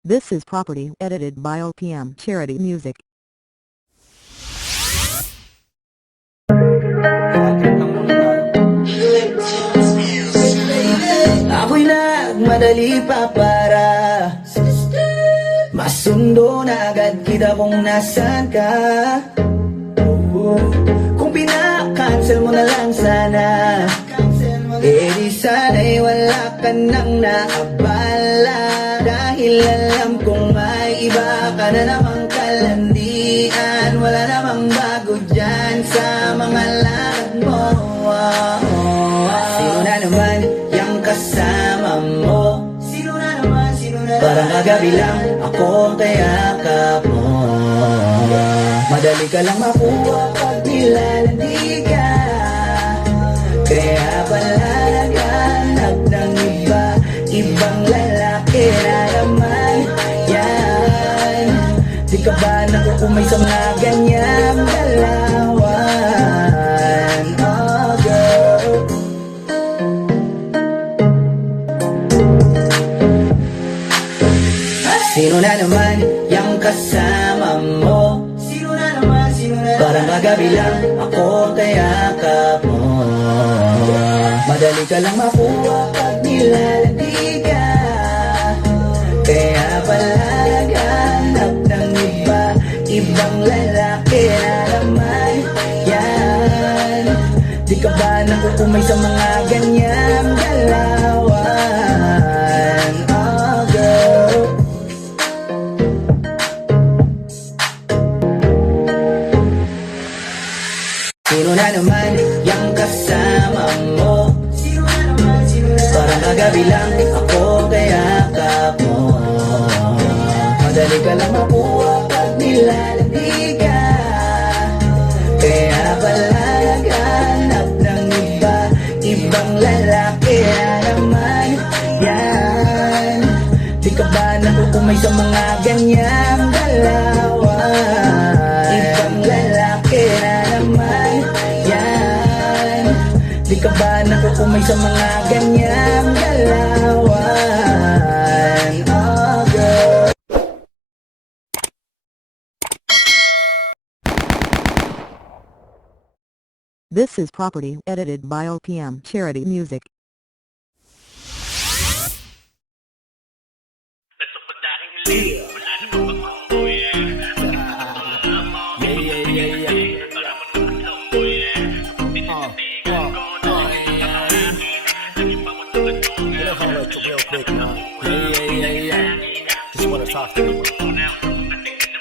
This is Property edited by OPM Charity Music. Ako'y nagmadali pa para masundo na agad kita kung nasan ka. Kung pinakancel mo na lang sana, eh di sana'y wala ka nang naabala. Dahil alam kong may iba ka na namang kalandian. Wala namang bago dyan sa mga lakad mo. Sino na naman yung kasama mo? Sino na naman? Parang kagabi lang ako ang kayakap mo. Madali ka lang makuha pag nilalandi ka. Kaya pala naghanap ng iba, ibang lalaki na naman yan. Di ka ba nakukumay sa mga ganyang dalawan? Oh girl, Sino na naman yung kasama mo? Sino na naman, parang kagabi lang ako kayakap mo. Madali ka lang makuha pag nilalandi ka, kaya pala naghanap ng iba, ibang lalaki na naman yan. Di ka ba nakukumay sa mga ganyang galawan? Oh girl, sino na naman yung kasama mo? Sino na naman, parang kagabi lang ako kayakap mo. Madali ka lang makuha pag nilalandi ka, kaya pala naghanap ng iba, ibang lalaki na naman yan. Di ka ba nakukumay sa mga ganyang galawan? Ibang lalaki na naman yan. Di ka ba nakukumay sa mga ganyang galawan? Oh girl, This is property edited by OPM Charity Music. Just wanna talk to you.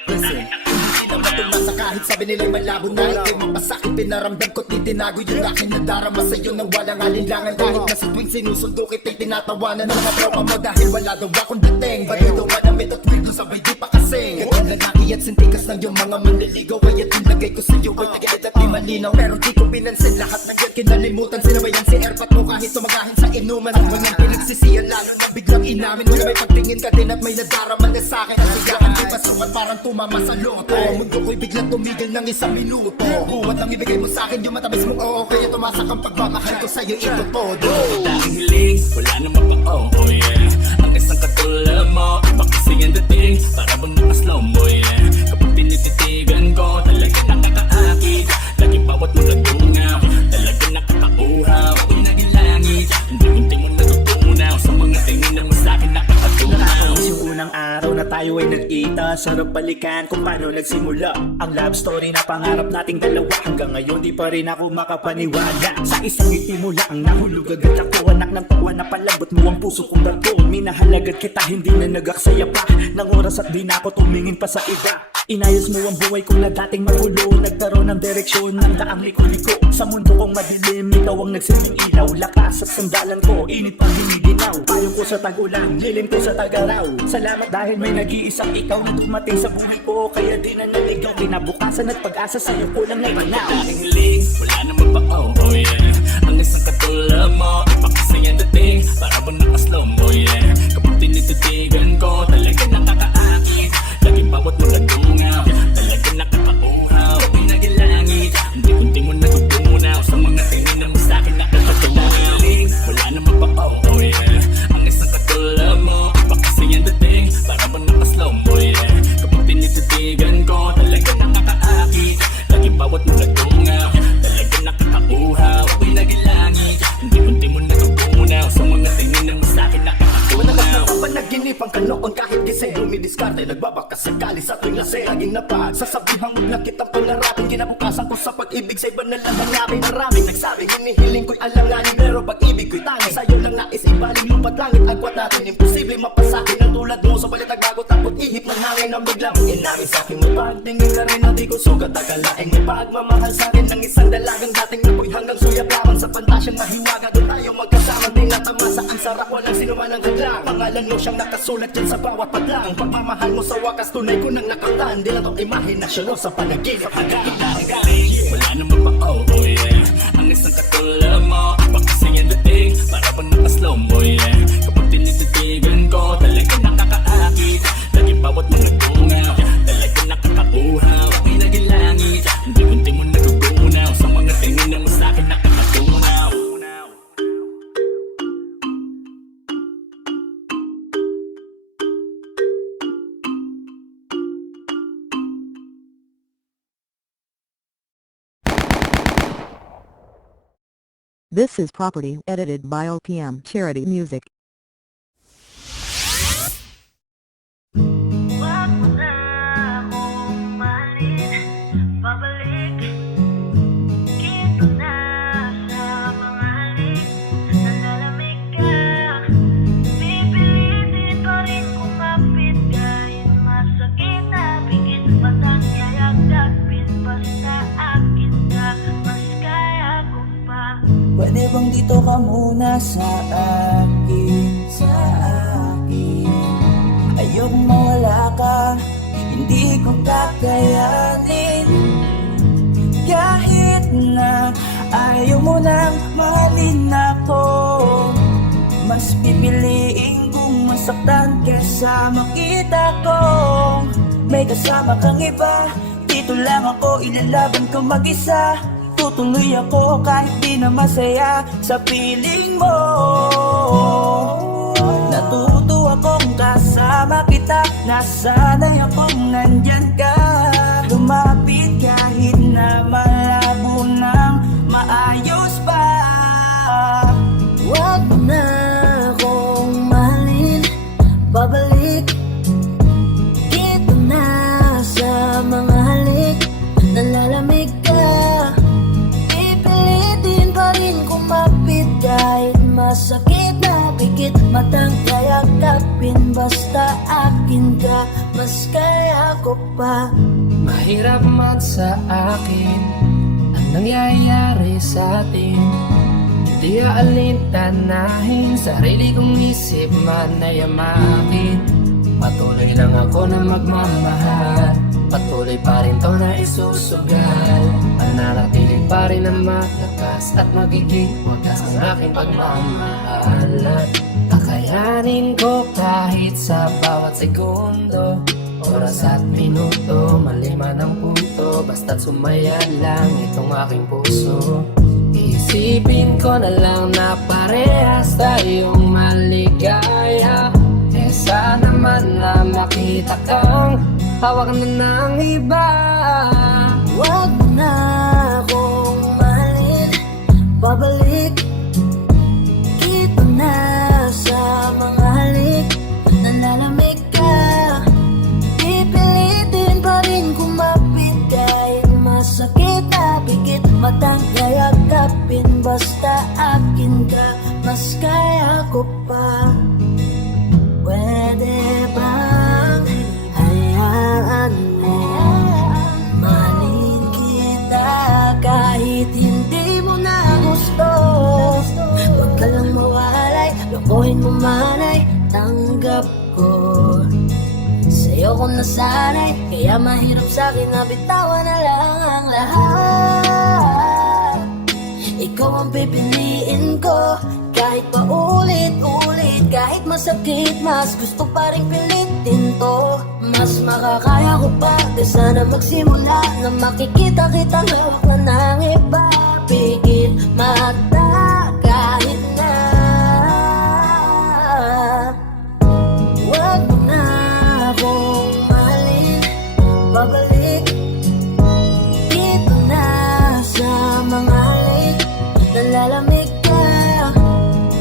Listen, hindi na matumasa kahit sabi nila'y malabo na ikay mapasakit. Pinaramdam ko't di tinago yung aking nadarama sa'yo nang walang alinlangan. Kahit na sa tuwing sinusundo kita'y tinatawanan ng mga tropa mo dahil wala daw akong dating. Bagay daw manamit at weird sabay di pa kasing Gatong lalaki at sintikas ng yung mga manliligaw, kaya tinagay ko sa'yo ay tagalit at di malinaw. Pero di ko pinansin lahat ng yan, kinalimutan. Sinabayan si Airpat mo kahit tumagahin sa inuman. At walang pinagsisiyan lalo na biglang inamin. Wala may pagtingin ka din at may nadaraman na sa'kin. At sigahan di pasukat parang tumama sa loto. Mundo ko'y biglang tumigil ng isang minuto. Buwat ang ibigay mo sa'kin yung matamis mong oo, kaya tumasak ang pagmamahal ko sa'yo ito todo. Dahil hiling, wala naman pa oh yeah. Ang isang katulad mo, iba kasi ang dating, para bang nakaslow mo yeah. Kapag tinititigan ko, talaga nakakaakit. Lagi bawat mga dungaw, talaga nakakauhaw. Ako'y naging langit, hindi mo natutunaw. Sa mga tingin na mo sa'kin nakakatunaw. Yung unang araw na tayo ay nagkita, sarap balikan kung paano nagsimula ang love story na pangarap nating dalawa. Hanggang ngayon di pa rin ako makapaniwala. Sa isang ngiti mo lang nahulog agad ako. Anak ng tawa na palambot mo ang puso kong dato. Minahalagat kita, hindi na nagaksaya pa ng oras at di na ako tumingin pa sa iba. Inayos mo ang buhay ko na dating magulo. Nagkaroon ng direksyon ng daang liko-liko. Sa mundo kong madilim, ikaw ang nagsilbing ilaw. Lakas at sandalan ko, init pang hiniginaw. Payong ko sa tag-ulan, lilim ko sa tag-araw. Salamat dahil may nag-iisang ikaw na dumating sa buhay ko. Kaya di na naligaw, kinabukasan at pag-asa sa'yo ko lang na imanaw. Dahil hiling, wala naman pa oh yeah. Ang isang katulad mo, iba kasi ang dating, para bang nakaslow mo yeah. Kapag tinititigan ko, talaga nakakaakit. Lagi bawat mga dungaw, talaga nakakauhaw. Ako'y naging langit, hindi mo natutunaw. Sa mga tingin na mo sa'kin nakakatunaw. Wala naman pa oh yeah. Ang isang katulad mo, iba kasi ang dating, para bang nakaslow mo yeah. Kapag tinititigan ko, talaga nakakaakit. Lagi bawat mga dungaw, talaga nakakauhaw. Ako'y naging langit, hindi mo natutunaw. Sa mga tingin na mo sa'kin nakakatunaw. Panaginipan ka noon kahit gising lumidiskarte, nagbabakas sakali sa tuwing lasing. Laging napad, sasabihan mo na kitang pangarapin. Kinabukasan ko sa pag-ibig sa iba na lang hanapin. Maraming nagsabing hinihiling ko'y alanganin, pero pag-ibig ko'y tangi. Sa'yo lang nais ibaling lupat langit. Agwat natin imposible mapasakin ang tulad mo. Sa balit nagbago takot ihip ng hangin ang biglang inamin sa'kin. Mapagtingin ka rin na di ko sugat. Akalaing may pagmamahal sa'kin ng isang dalagang dating napoy hanggang suyap lamang sa pantasyang mahiwaga. Doon tayo magkasamang tinatamasa. Ang sarap walang sinuman ang hadlang. Pangalan mo siyang nakasulat dyan sa bawat padlang. Pagmamahal mo sa wakas tunay ko nang nakamtan. Di lang tong imahinasyon o sa panaginip. Wala naman pa oh yeah. Ang isang katulad mo, iba kasi ang dating, para bang nakaslow mo yeah. Kapag tinititigan ko, talaga nakakaakit. Lagi bawat mga dungaw, talaga nakakauhaw. Ako'y naging langit, hindi mo natutunaw. Sa mga tingin na mo sa'kin nakakatunaw. This is Property edited by OPM Charity Music. Wag mo na akong mahalin, babalik. Dito na sa mga halik, nalalamig ka. Pipilitin pa rin kumapit kahit masakit na bigit. Batang yayagdagpin basta akin ka, mas kaya ko pa. Pwede bang dito ka muna sa akin, sa akin? Ayokong mawala ka, hindi ko kakayanin. Kahit na ayaw mo nang mahalin ako, mas pipiliin kong masaktan kesa makita ko may kasama kang iba. Dito lang ako, ilalaban ko mag-isa. Tutuloy ako kahit di na masaya sa piling mo. Natuto akong kasama kita, nasanay akong nandyan ka. Lumapit kahit na malabo ng maayos pa. Wag mo na akong mahalin, babalik. Dito na sa mga halik, nalalamig ka. Pipilitin pa rin kumapit kahit masakit na bigit. Matang kayakapin basta akin ka, mas kaya ko pa. Mahirap man sa akin ang nangyayari sa atin. Hindi aalintanahin, sarili kong isip man ay amakin. Patuloy lang ako na magmamahal, patuloy pa rin to na isusugal. Mananatiling pa rin ang malakas at magiging wagas ang aking pagmamahal. At kakayanin ko kahit sa bawat segundo, oras at minuto, malima ng punto. Basta't sumaya lang itong aking puso. Isipin ko na lang na parehas tayong maligaya. Eh sana man na makita kang hawak na ng iba. Wag mo na akong mahalin, babalik. Dito na sa mga halik, nalalamig ka. Pipilitin pa rin kumapit kahit masakit na bigit. Matang kayakapin basta akin ka, mas kaya ko pa. Pwede bang hayaan mo mahalin kita kahit hindi mo na gusto? Huwag ka lang mawalay, lokohin mo man ay tanggap ko. Sa'yo ko nasanay, kaya mahirap sa'kin na bitawan na lang ang lahat. Ikaw ang pipiliin ko, kahit pa ulit-ulit, kahit masakit, mas gusto pa rin pilitin to. Mas makakaya ko pa, di sana magsimula na makikita kitang hawak na ng iba. Pigil mata kahit na. Wag mo na akong mahalin, babalik. Dito na sa mga halik, nalalamig ka.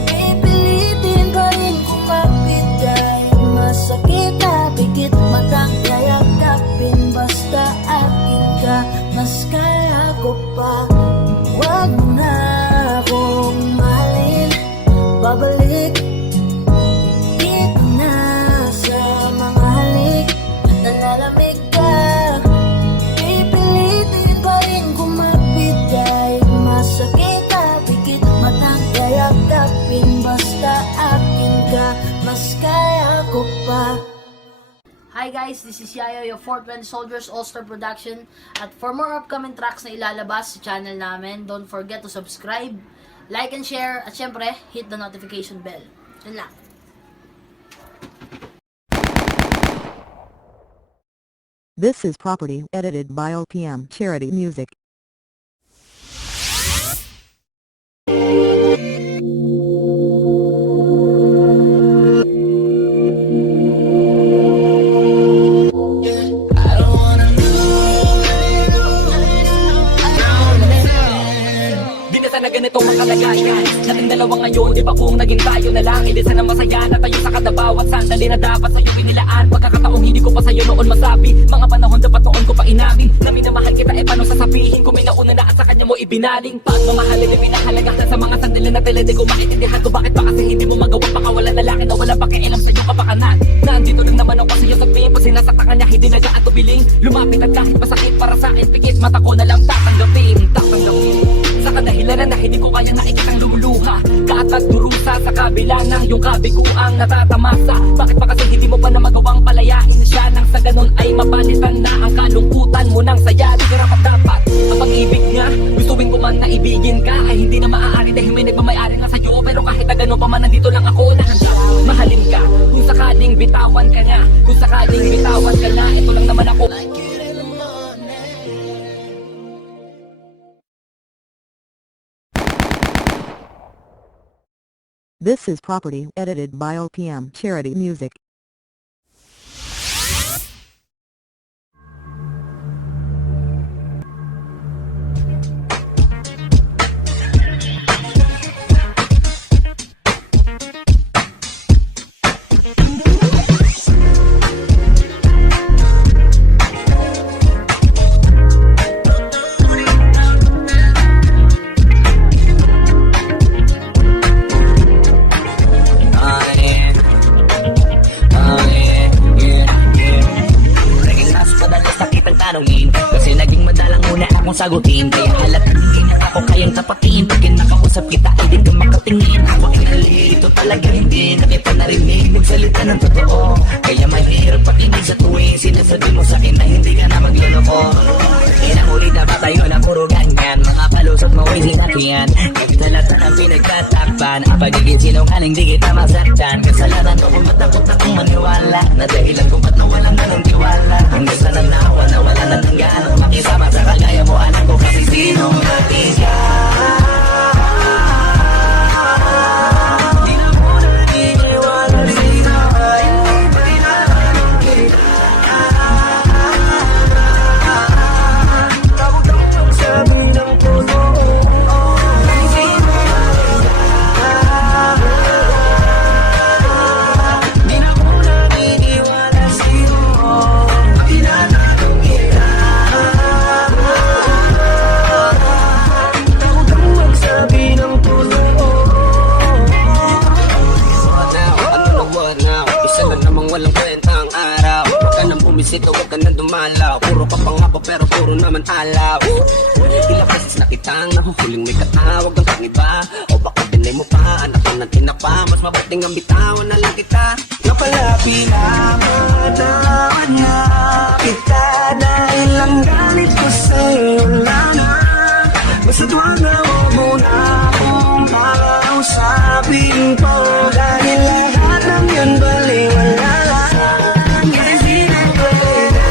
Pipilitin pa rin kumapit kahit masakit na bigit. Matang kayakapin basta akin ka, mas kaya ko pa. Wag mo na akong mahalin, babalik. Dito na sa mga halik, nalalamig ka. Pipilitin pa rin kumapit kahit masakit na bigit. Matang kayakapin basta akin ka, mas kaya ko pa. Hi guys, this is Yayo, your 420 Soldiers All-Star Production. At for more upcoming tracks na ilalabas sa channel namin, don't forget to subscribe, like and share, at syempre, hit the notification bell. Yun lang. This is Property edited by OPM Charity Music. Di na sana ganito kalagayan nating dalawa ngayon, di ba kung naging tayo na lang? Hindi sana masaya na tayo sa kada bawat sandali na dapat sa'yo pinilaan. Pagkakataong hindi ko pa sa'yo noon masabi, mga panahon dapat noon ko pa inamin na minamahal kita, paano sasabihin kung minauna na at sa kanya mo ibinaling. Pagmamahalin ay pinahalagahan sa mga sandali na tila di ko maintindihan ko bakit pa kasi hindi mo magawa. Baka wala lalaki na wala pakialam sa iyong kapakanan. Nandito lang naman ako sa'yo sa tingin, pag sinasaktan ka niya hindi na dyan at tubiling. Lumapit at kahit masakit para sa akin, pikit mata ko na lang tatanggapin. Sa kadahilanan na hindi ko kaya nakikitang lumuluha kaat at durusa sa kabila ng iyong kabiguang natatamasa. Bakit pa kasi hindi mo pa na magawang palayain siya nang sa ganun ay mapalitan na ang kalungkutan mo ng saya. Di karapat dapat ang pag-ibig niya, gustuin ko man na ibigin ka ay hindi na maaari dahil may nagmamayari nga sa'yo. Pero kahit na ganun pa man nandito lang ako na handa mahalin ka kung sakaling bitawan ka niya. Kung sakaling bitawan ka na, ito lang naman ako. This is Property edited by OPM Charity Music. Kasi naging madalang muna akong sagutin, kaya halata hindi na ako kayang tapatin. Pagkin makausap kita ay di ka makatingin. Ako ay nalilito talaga hindi na kita narinig magsalita ng totoo. Kaya mahirap pakinig sa tuwing sinasabi mo sa akin na hindi ka na magluloko. Inakulit na ba tayo na puro ganyan? Mga palusot mo ay sinakihan. Kahit halata ng pinagtatakpan, ang pagiging sinungaling di kita masaktan. Kasalanan ko kung matakot akong maniwala, na dahilan kung ba't nawalan na ng tiwala. Hanggang sa nanawa na wala na ng ganang makisama sa kagaya mo, anak ko kasi sinong natin ka. Di na mo naniniwala sa'yo ay iba'y nalaman kita. Tawag ang pagsabi ng puno. Di na mo naniniwala sa'yo. Walang kwentang araw, huwag ka nang bumisito, huwag ka nang dumalaw. Puro ka pangako pero puro naman alaw. Ilang beses na kitang nahuhuling may katawag ang pangiba. O baka dinay mo pa, anak ko ng tinapa. Mas mabuting ang bitawan na lang kita. Napalapi na matawad na kita, dahil ang galit ko sa'yo wala na. Basta't wag na huwag mo na akong kakausapin pa, dahil lahat ng yun baliwala lang. Kasi sinabali na.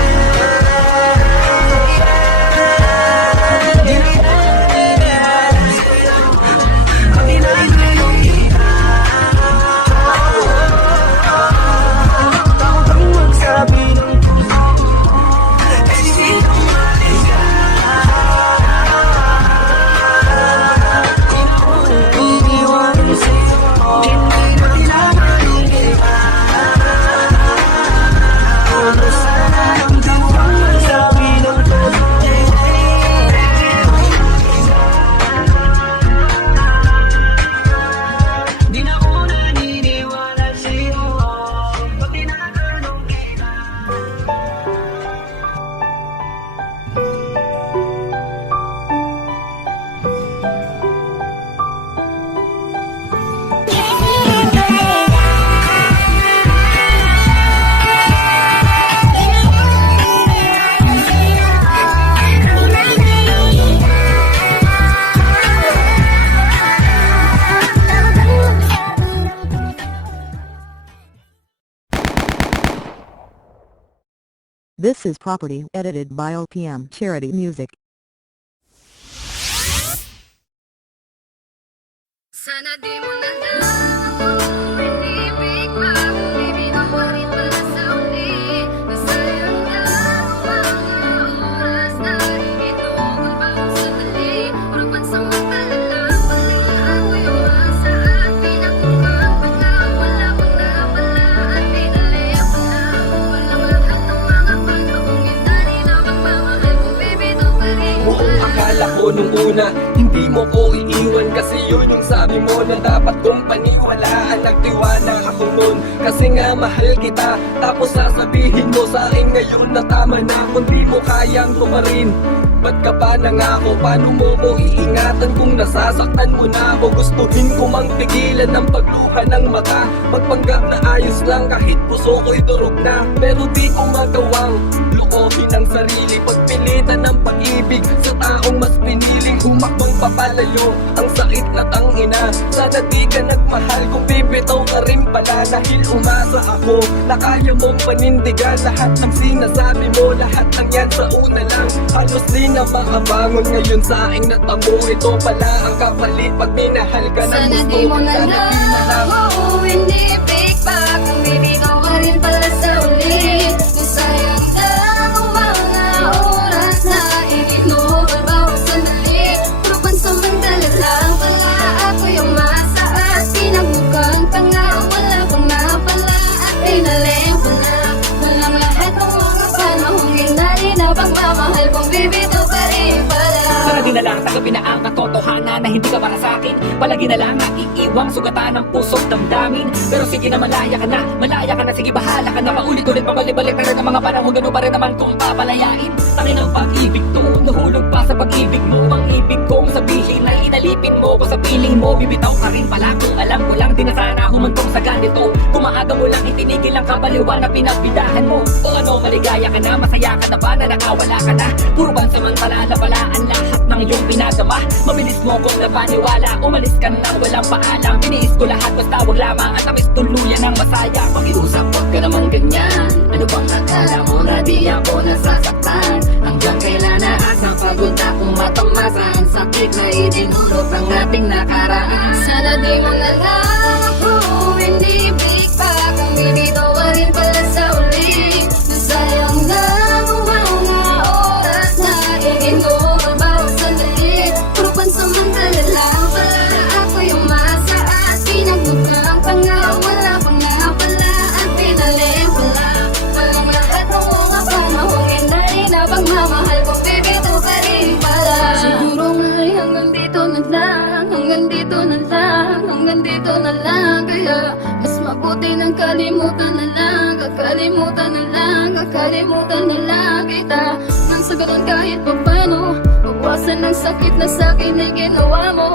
Di na naniniwala sa'yo, ang ginagayong kita. Takot ang magsabi ng totoo, kasi sinungaling ka. Iniwan sa'yo, hindi mo tinamaling kita. Basta naramdaman ang magsabi ng totoo. Di na ako naniniwala sa'yo, pag tinatanong kita. This is Property edited by OPM Charity Music. Sana di mo na lang pinipig pa, kung ibinawarin mo na sa uli. Nasayang na mga oras na ito kung bawang sandali. Puro pansamantala lang, palilaan nung una. Hindi mo ko iiwan kasi yun yung sabi mo na dapat kong paniwalaan. Nagtiwala ako nun kasi nga mahal kita. Tapos sasabihin mo sa akin ngayon na tama na. Kung di mo kayang tumarin, ba't ka pa nangako? Paano mo ko iingatan kung nasasaktan mo na ako? Gustuhin ko mang tigilan ng pagluha ng mata, magpanggap na ayos lang kahit puso ko'y durog na. Pero di ko magawang lukohin ang sarili, pagpilitan ng pag-ibig sa taong mas piniling humakbang papalayo. Ang sakit na tangina, sana di ka nagmahal kung bibitaw ka rin pala. Dahil umasa ako na kaya mong panindigan lahat ng sinasabi mo, lahat ng yan sa una lang. Halos di na makabangon ngayon sa aking natamo. Ito pala ang kapalit pag minahal ka ng Sana gusto. di mo na lang, oo, hindi fake pa. Kung bibitaw ka rin pala sa uli, sayang lang ang mga oras na ignore bawat sandali. Pero pansamantala lang pala ako yung masa at pinagmukhang tanga. Wala pang napala at pinalayang pala walang lahat ng mga panahong hinali na pagmamahal kong bibitaw ka rin pala. Sana di na lang tanggapin na ang katotohanan na hindi ka para sa akin. Palagi na lang iiwang sugatan ng puso't damdamin. Pero sige na, malaya ka na, sige bahala ka na. Paulit-ulit pabalik-balik na rin ang mga panahon, gano'n pa rin naman kung papalayain. Tangin ang pag-ibig to, nahulog pa sa pag-ibig mo. Ang ibig kong sabihin na inalipin mo ko sa piling mo. Bibitaw ka rin pala kung alam ko lang di na sana humantong sa ganito. Kung maaga mo lang itinigil ang kabaliwan na pinagbidahan mo. O ano, maligaya ka na, masaya ka na ba na nakawala ka na? Puro pansamantala na pala ang lahat ng iyong pinagama. Mabilis mo kong napaniwala, umalis ka na walang paalam. Tiniis ko lahat basta wag lamang at namis tuluyan ng masaya. Pakiusap, wag ka naman ganyan. Ano bang akala mo na di ako nasasaktan? Hanggang kailan naasang pagod akong matamasan? Sakit na idinulog ng ating nakaraan. Sana di mo na lang ako hindi big pa. Kung dito ka rin pala sa uli, nasayang na ang mga oras na ignore bawat sandali. Pero pansamantala lang pala ako yung masa at pinagmukhang tanga. Wala pang napala at pinalayang pala walang lahat ng mga panahong hinali na pagmamahal kong bibitaw ka rin pala. Siguro nga'y hanggang dito na lang, hanggang dito na lang, hanggang dito na lang. Kaya mas mabuti nang kalimutan na lang, kakalimutan na lang, kakalimutan na lang kita. Nang sa ganun kahit pa paano, bawasan ang sakit na sa'kin ay ginawa mo.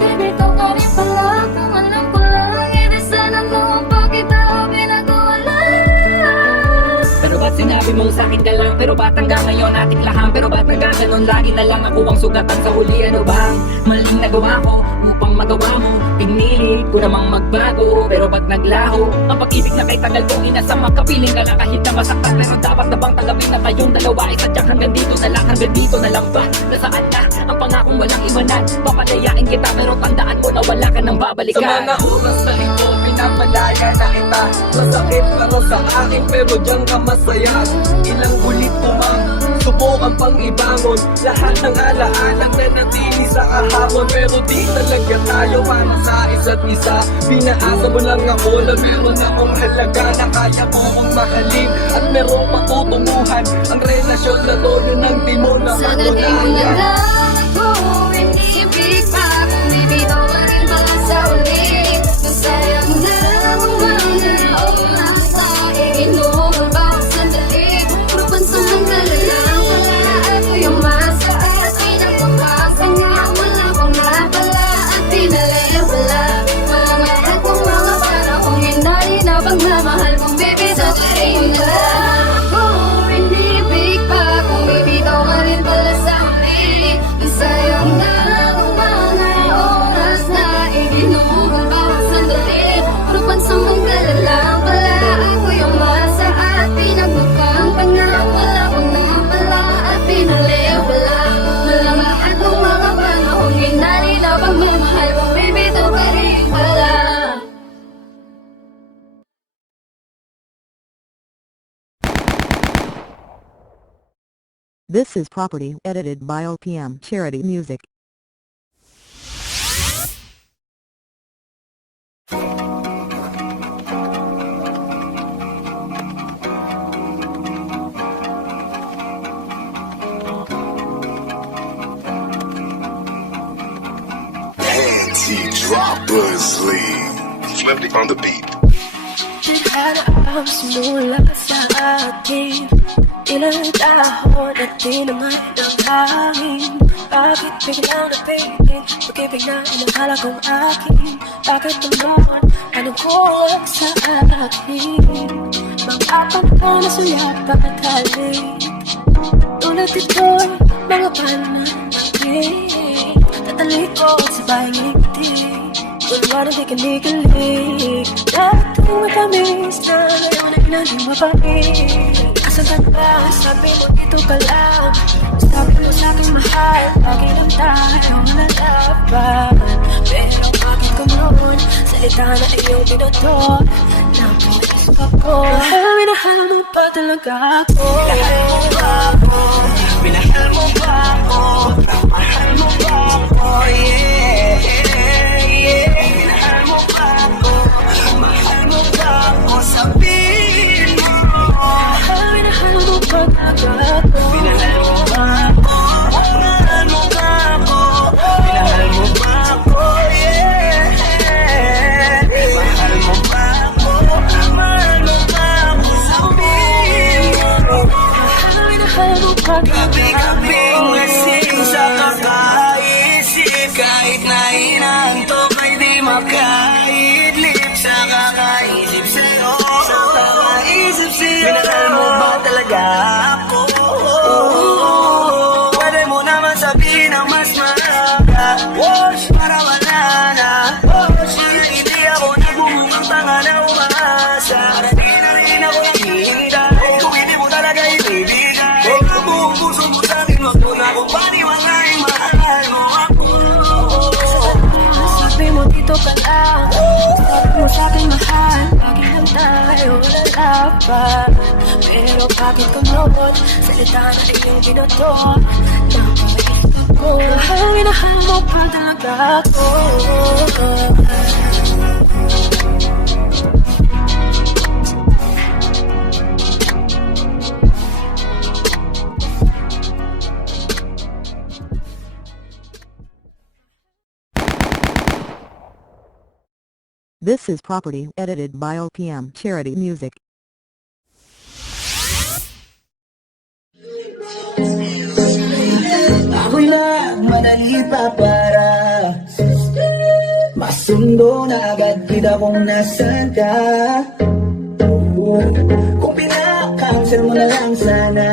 Bibitaw ka rin pala kung alam ko lang, hindi sana mo pa kita pinagawa lang. Pero ba't sinabi mong sa'kin ka lang? Pero ba't hanggang ngayon ating lahang? Pero ba't hanggang ganun lagi na lang ako ang sugatan sa huli? Ano bang maling nagawa ko upang magawa mo? Pinilit ko namang magbago, pero ba't naglaho? Ang pag-ibig na kay tagal kong inasama, kapiling ka na kahit na masaktan. Pero dapat na bang tanggapin na tayong dalawa ay sadyang hanggang dito na lang, hanggang dito na lang ba? Nasaan na ang pangakong walang iwanan? Papalayain kita pero tandaan mo na wala ka nang babalikan. Sa mga oras na ito, pinamalaya na kita. Masakit pero sa akin, pero diyan ka masaya. Ilang ulit ko mang subukan pang ibangon lahat ng alaala na natili sa kahapon. Pero di talaga tayo para sa isa't isa. Pinaasa mo lang ako na meron akong halaga, na kaya mo akong mahalin at merong matutunguhan. Ang relasyon na lolo ng di mo na Sana di mo na matulayan. lang ako hindi big pa. Kung bibitaw ka rin pala sa uli, nasayang na ang mga oras na ignore bawat sandali. Pero pansamantala lang pala ako yung masa at pinagmamahal nga. Wala pang napala at pinalayang pala walang lahat ng mga panahong hinali na pagmamahal kong bibitaw ka rin pala. Ako hindi big pa. Kung bibitaw ka rin pala sa uli, nasayang na ang mga oras na iginugol bawat sandali. Pero pansamantala lang pala ako yung masa at pinagmukhang tanga. Wala pang napala at pinalayang pala walang lahat ng mga panahong hinali na pagmamahal kong bibitaw ka rin pala. This is property edited by OPM Charity Music. Droppers League. Flippy on the beat. Hinaharap simula sa atin Ilang dahon at di naman ng hangin Bakit biglang napitin? Pag-ibig na inakala kong akin Bakit naman? Anong kulang sa akin? Mga panahon na suyapan at halik Tulad ito'y mga pananakit Tatalikod sa bayang ngiti Wala na di kinikilig Dating matamis na ngayon ay naging mapamig Asan ka ba? Sabi mo dito ka lang Sabi mo sa'king mahal Lagi lang tayo nalalaban Pero bakit ko noon Salita na iyong binoto Napulis ako Minahal mo ba talaga ako? Minahal mo ba ako? Minahal mo ba ako? Mahal mo ba ako? Yeah Minahal mo ba ako? Mahal mo ba ako? Sabihin mo Minahal mo ba talaga ako? Minahal mo ba ako? Mahal mo ba ako? Minahal mo ba ako? Yeah Mahal mo ba ako? Mahal mo ba ako? Sabihin mo Minahal mo ba talaga ako? Gabi-gabing lasing sa kakaisip Kahit na inaantok ay di makaidlip Sa kakaisip sa'yo Sa kakaisip sa'yo Minahal mo ba talaga ako? Pwede mo naman sabihin ang mas maaga Wash para wala na Wash hindi ako nagmumukhang tanga na umaasa Di na rin ako nakikita Kung hindi mo talaga ibibigay Ang buong puso mo sa'kin Wag mo na akong paniwalain Mahal mo ako Sabi mo dito ka lang Sabi mo sa'kin mahal Lagi lang tayo lalaban Pero bakit ko noon Salita na iyong binoto Napaisip ako Minahal mo pa talaga ako This is property edited by OPM Charity Music. Ako'y nagmadali pa para masundo na agad kita kung nasan ka. Kung pinakancel mo na lang sana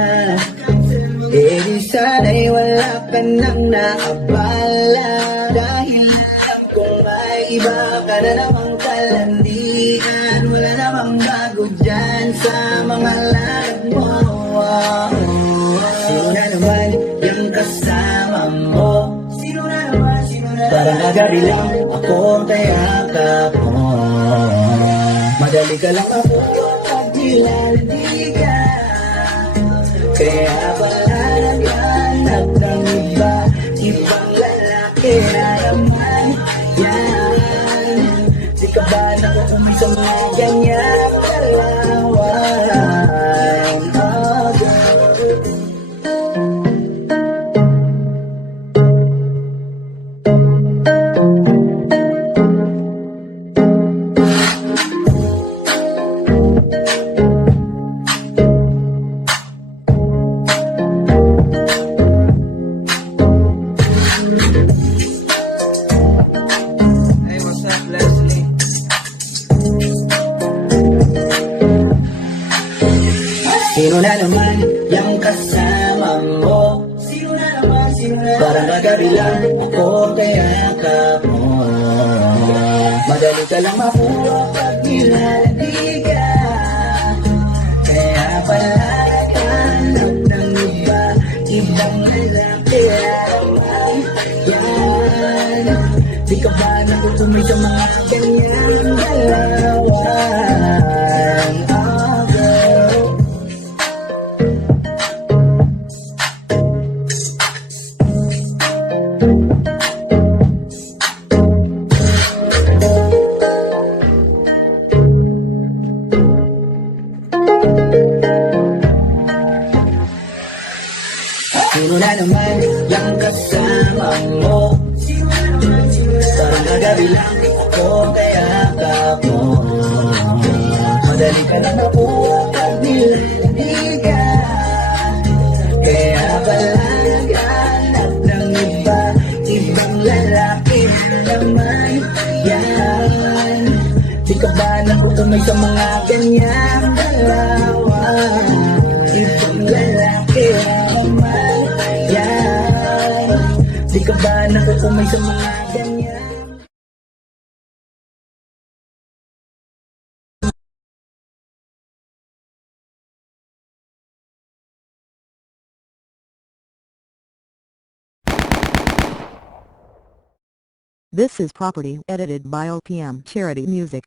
eh di sana'y wala ka nang naabala. Dahil alam kong may iba ka na namang kalandian. Wala namang bago dyan sa mga lag mo. Sino na naman yung kasama mo? Sino na naman, parang nagari lang ako ang kayakap mo. Madali ka lang ako pag nilalandi ka. Kaya pala naghanap ng iba, ibang lalaki na naman yan. Di ka ba nakukumay sa mga ganyan kalawan? Oh girl, sino na naman yung kasama mo? Sino na naman, parang nagabi lang ako kayakap mo. Madali ka lang makuha pag nilalandi ka. Kaya pala naghanap ng iba, ibang lalaki naman yan. Di ka ba nakukumay sa mga ganyan galawan? Oh girl, sino na naman yung kasama mo? Parang Sabi lang ako kaya ako madali ka na makuha pag nilandi ka. Kaya pala naghanap ng iba, ibang lalaki naman yan. Di ka ba nakukumay sa mga ganyang dalawa? Ibang lalaki naman yan. Di ka ba nakukumay sa mga ganyan? This is property edited by OPM Charity Music.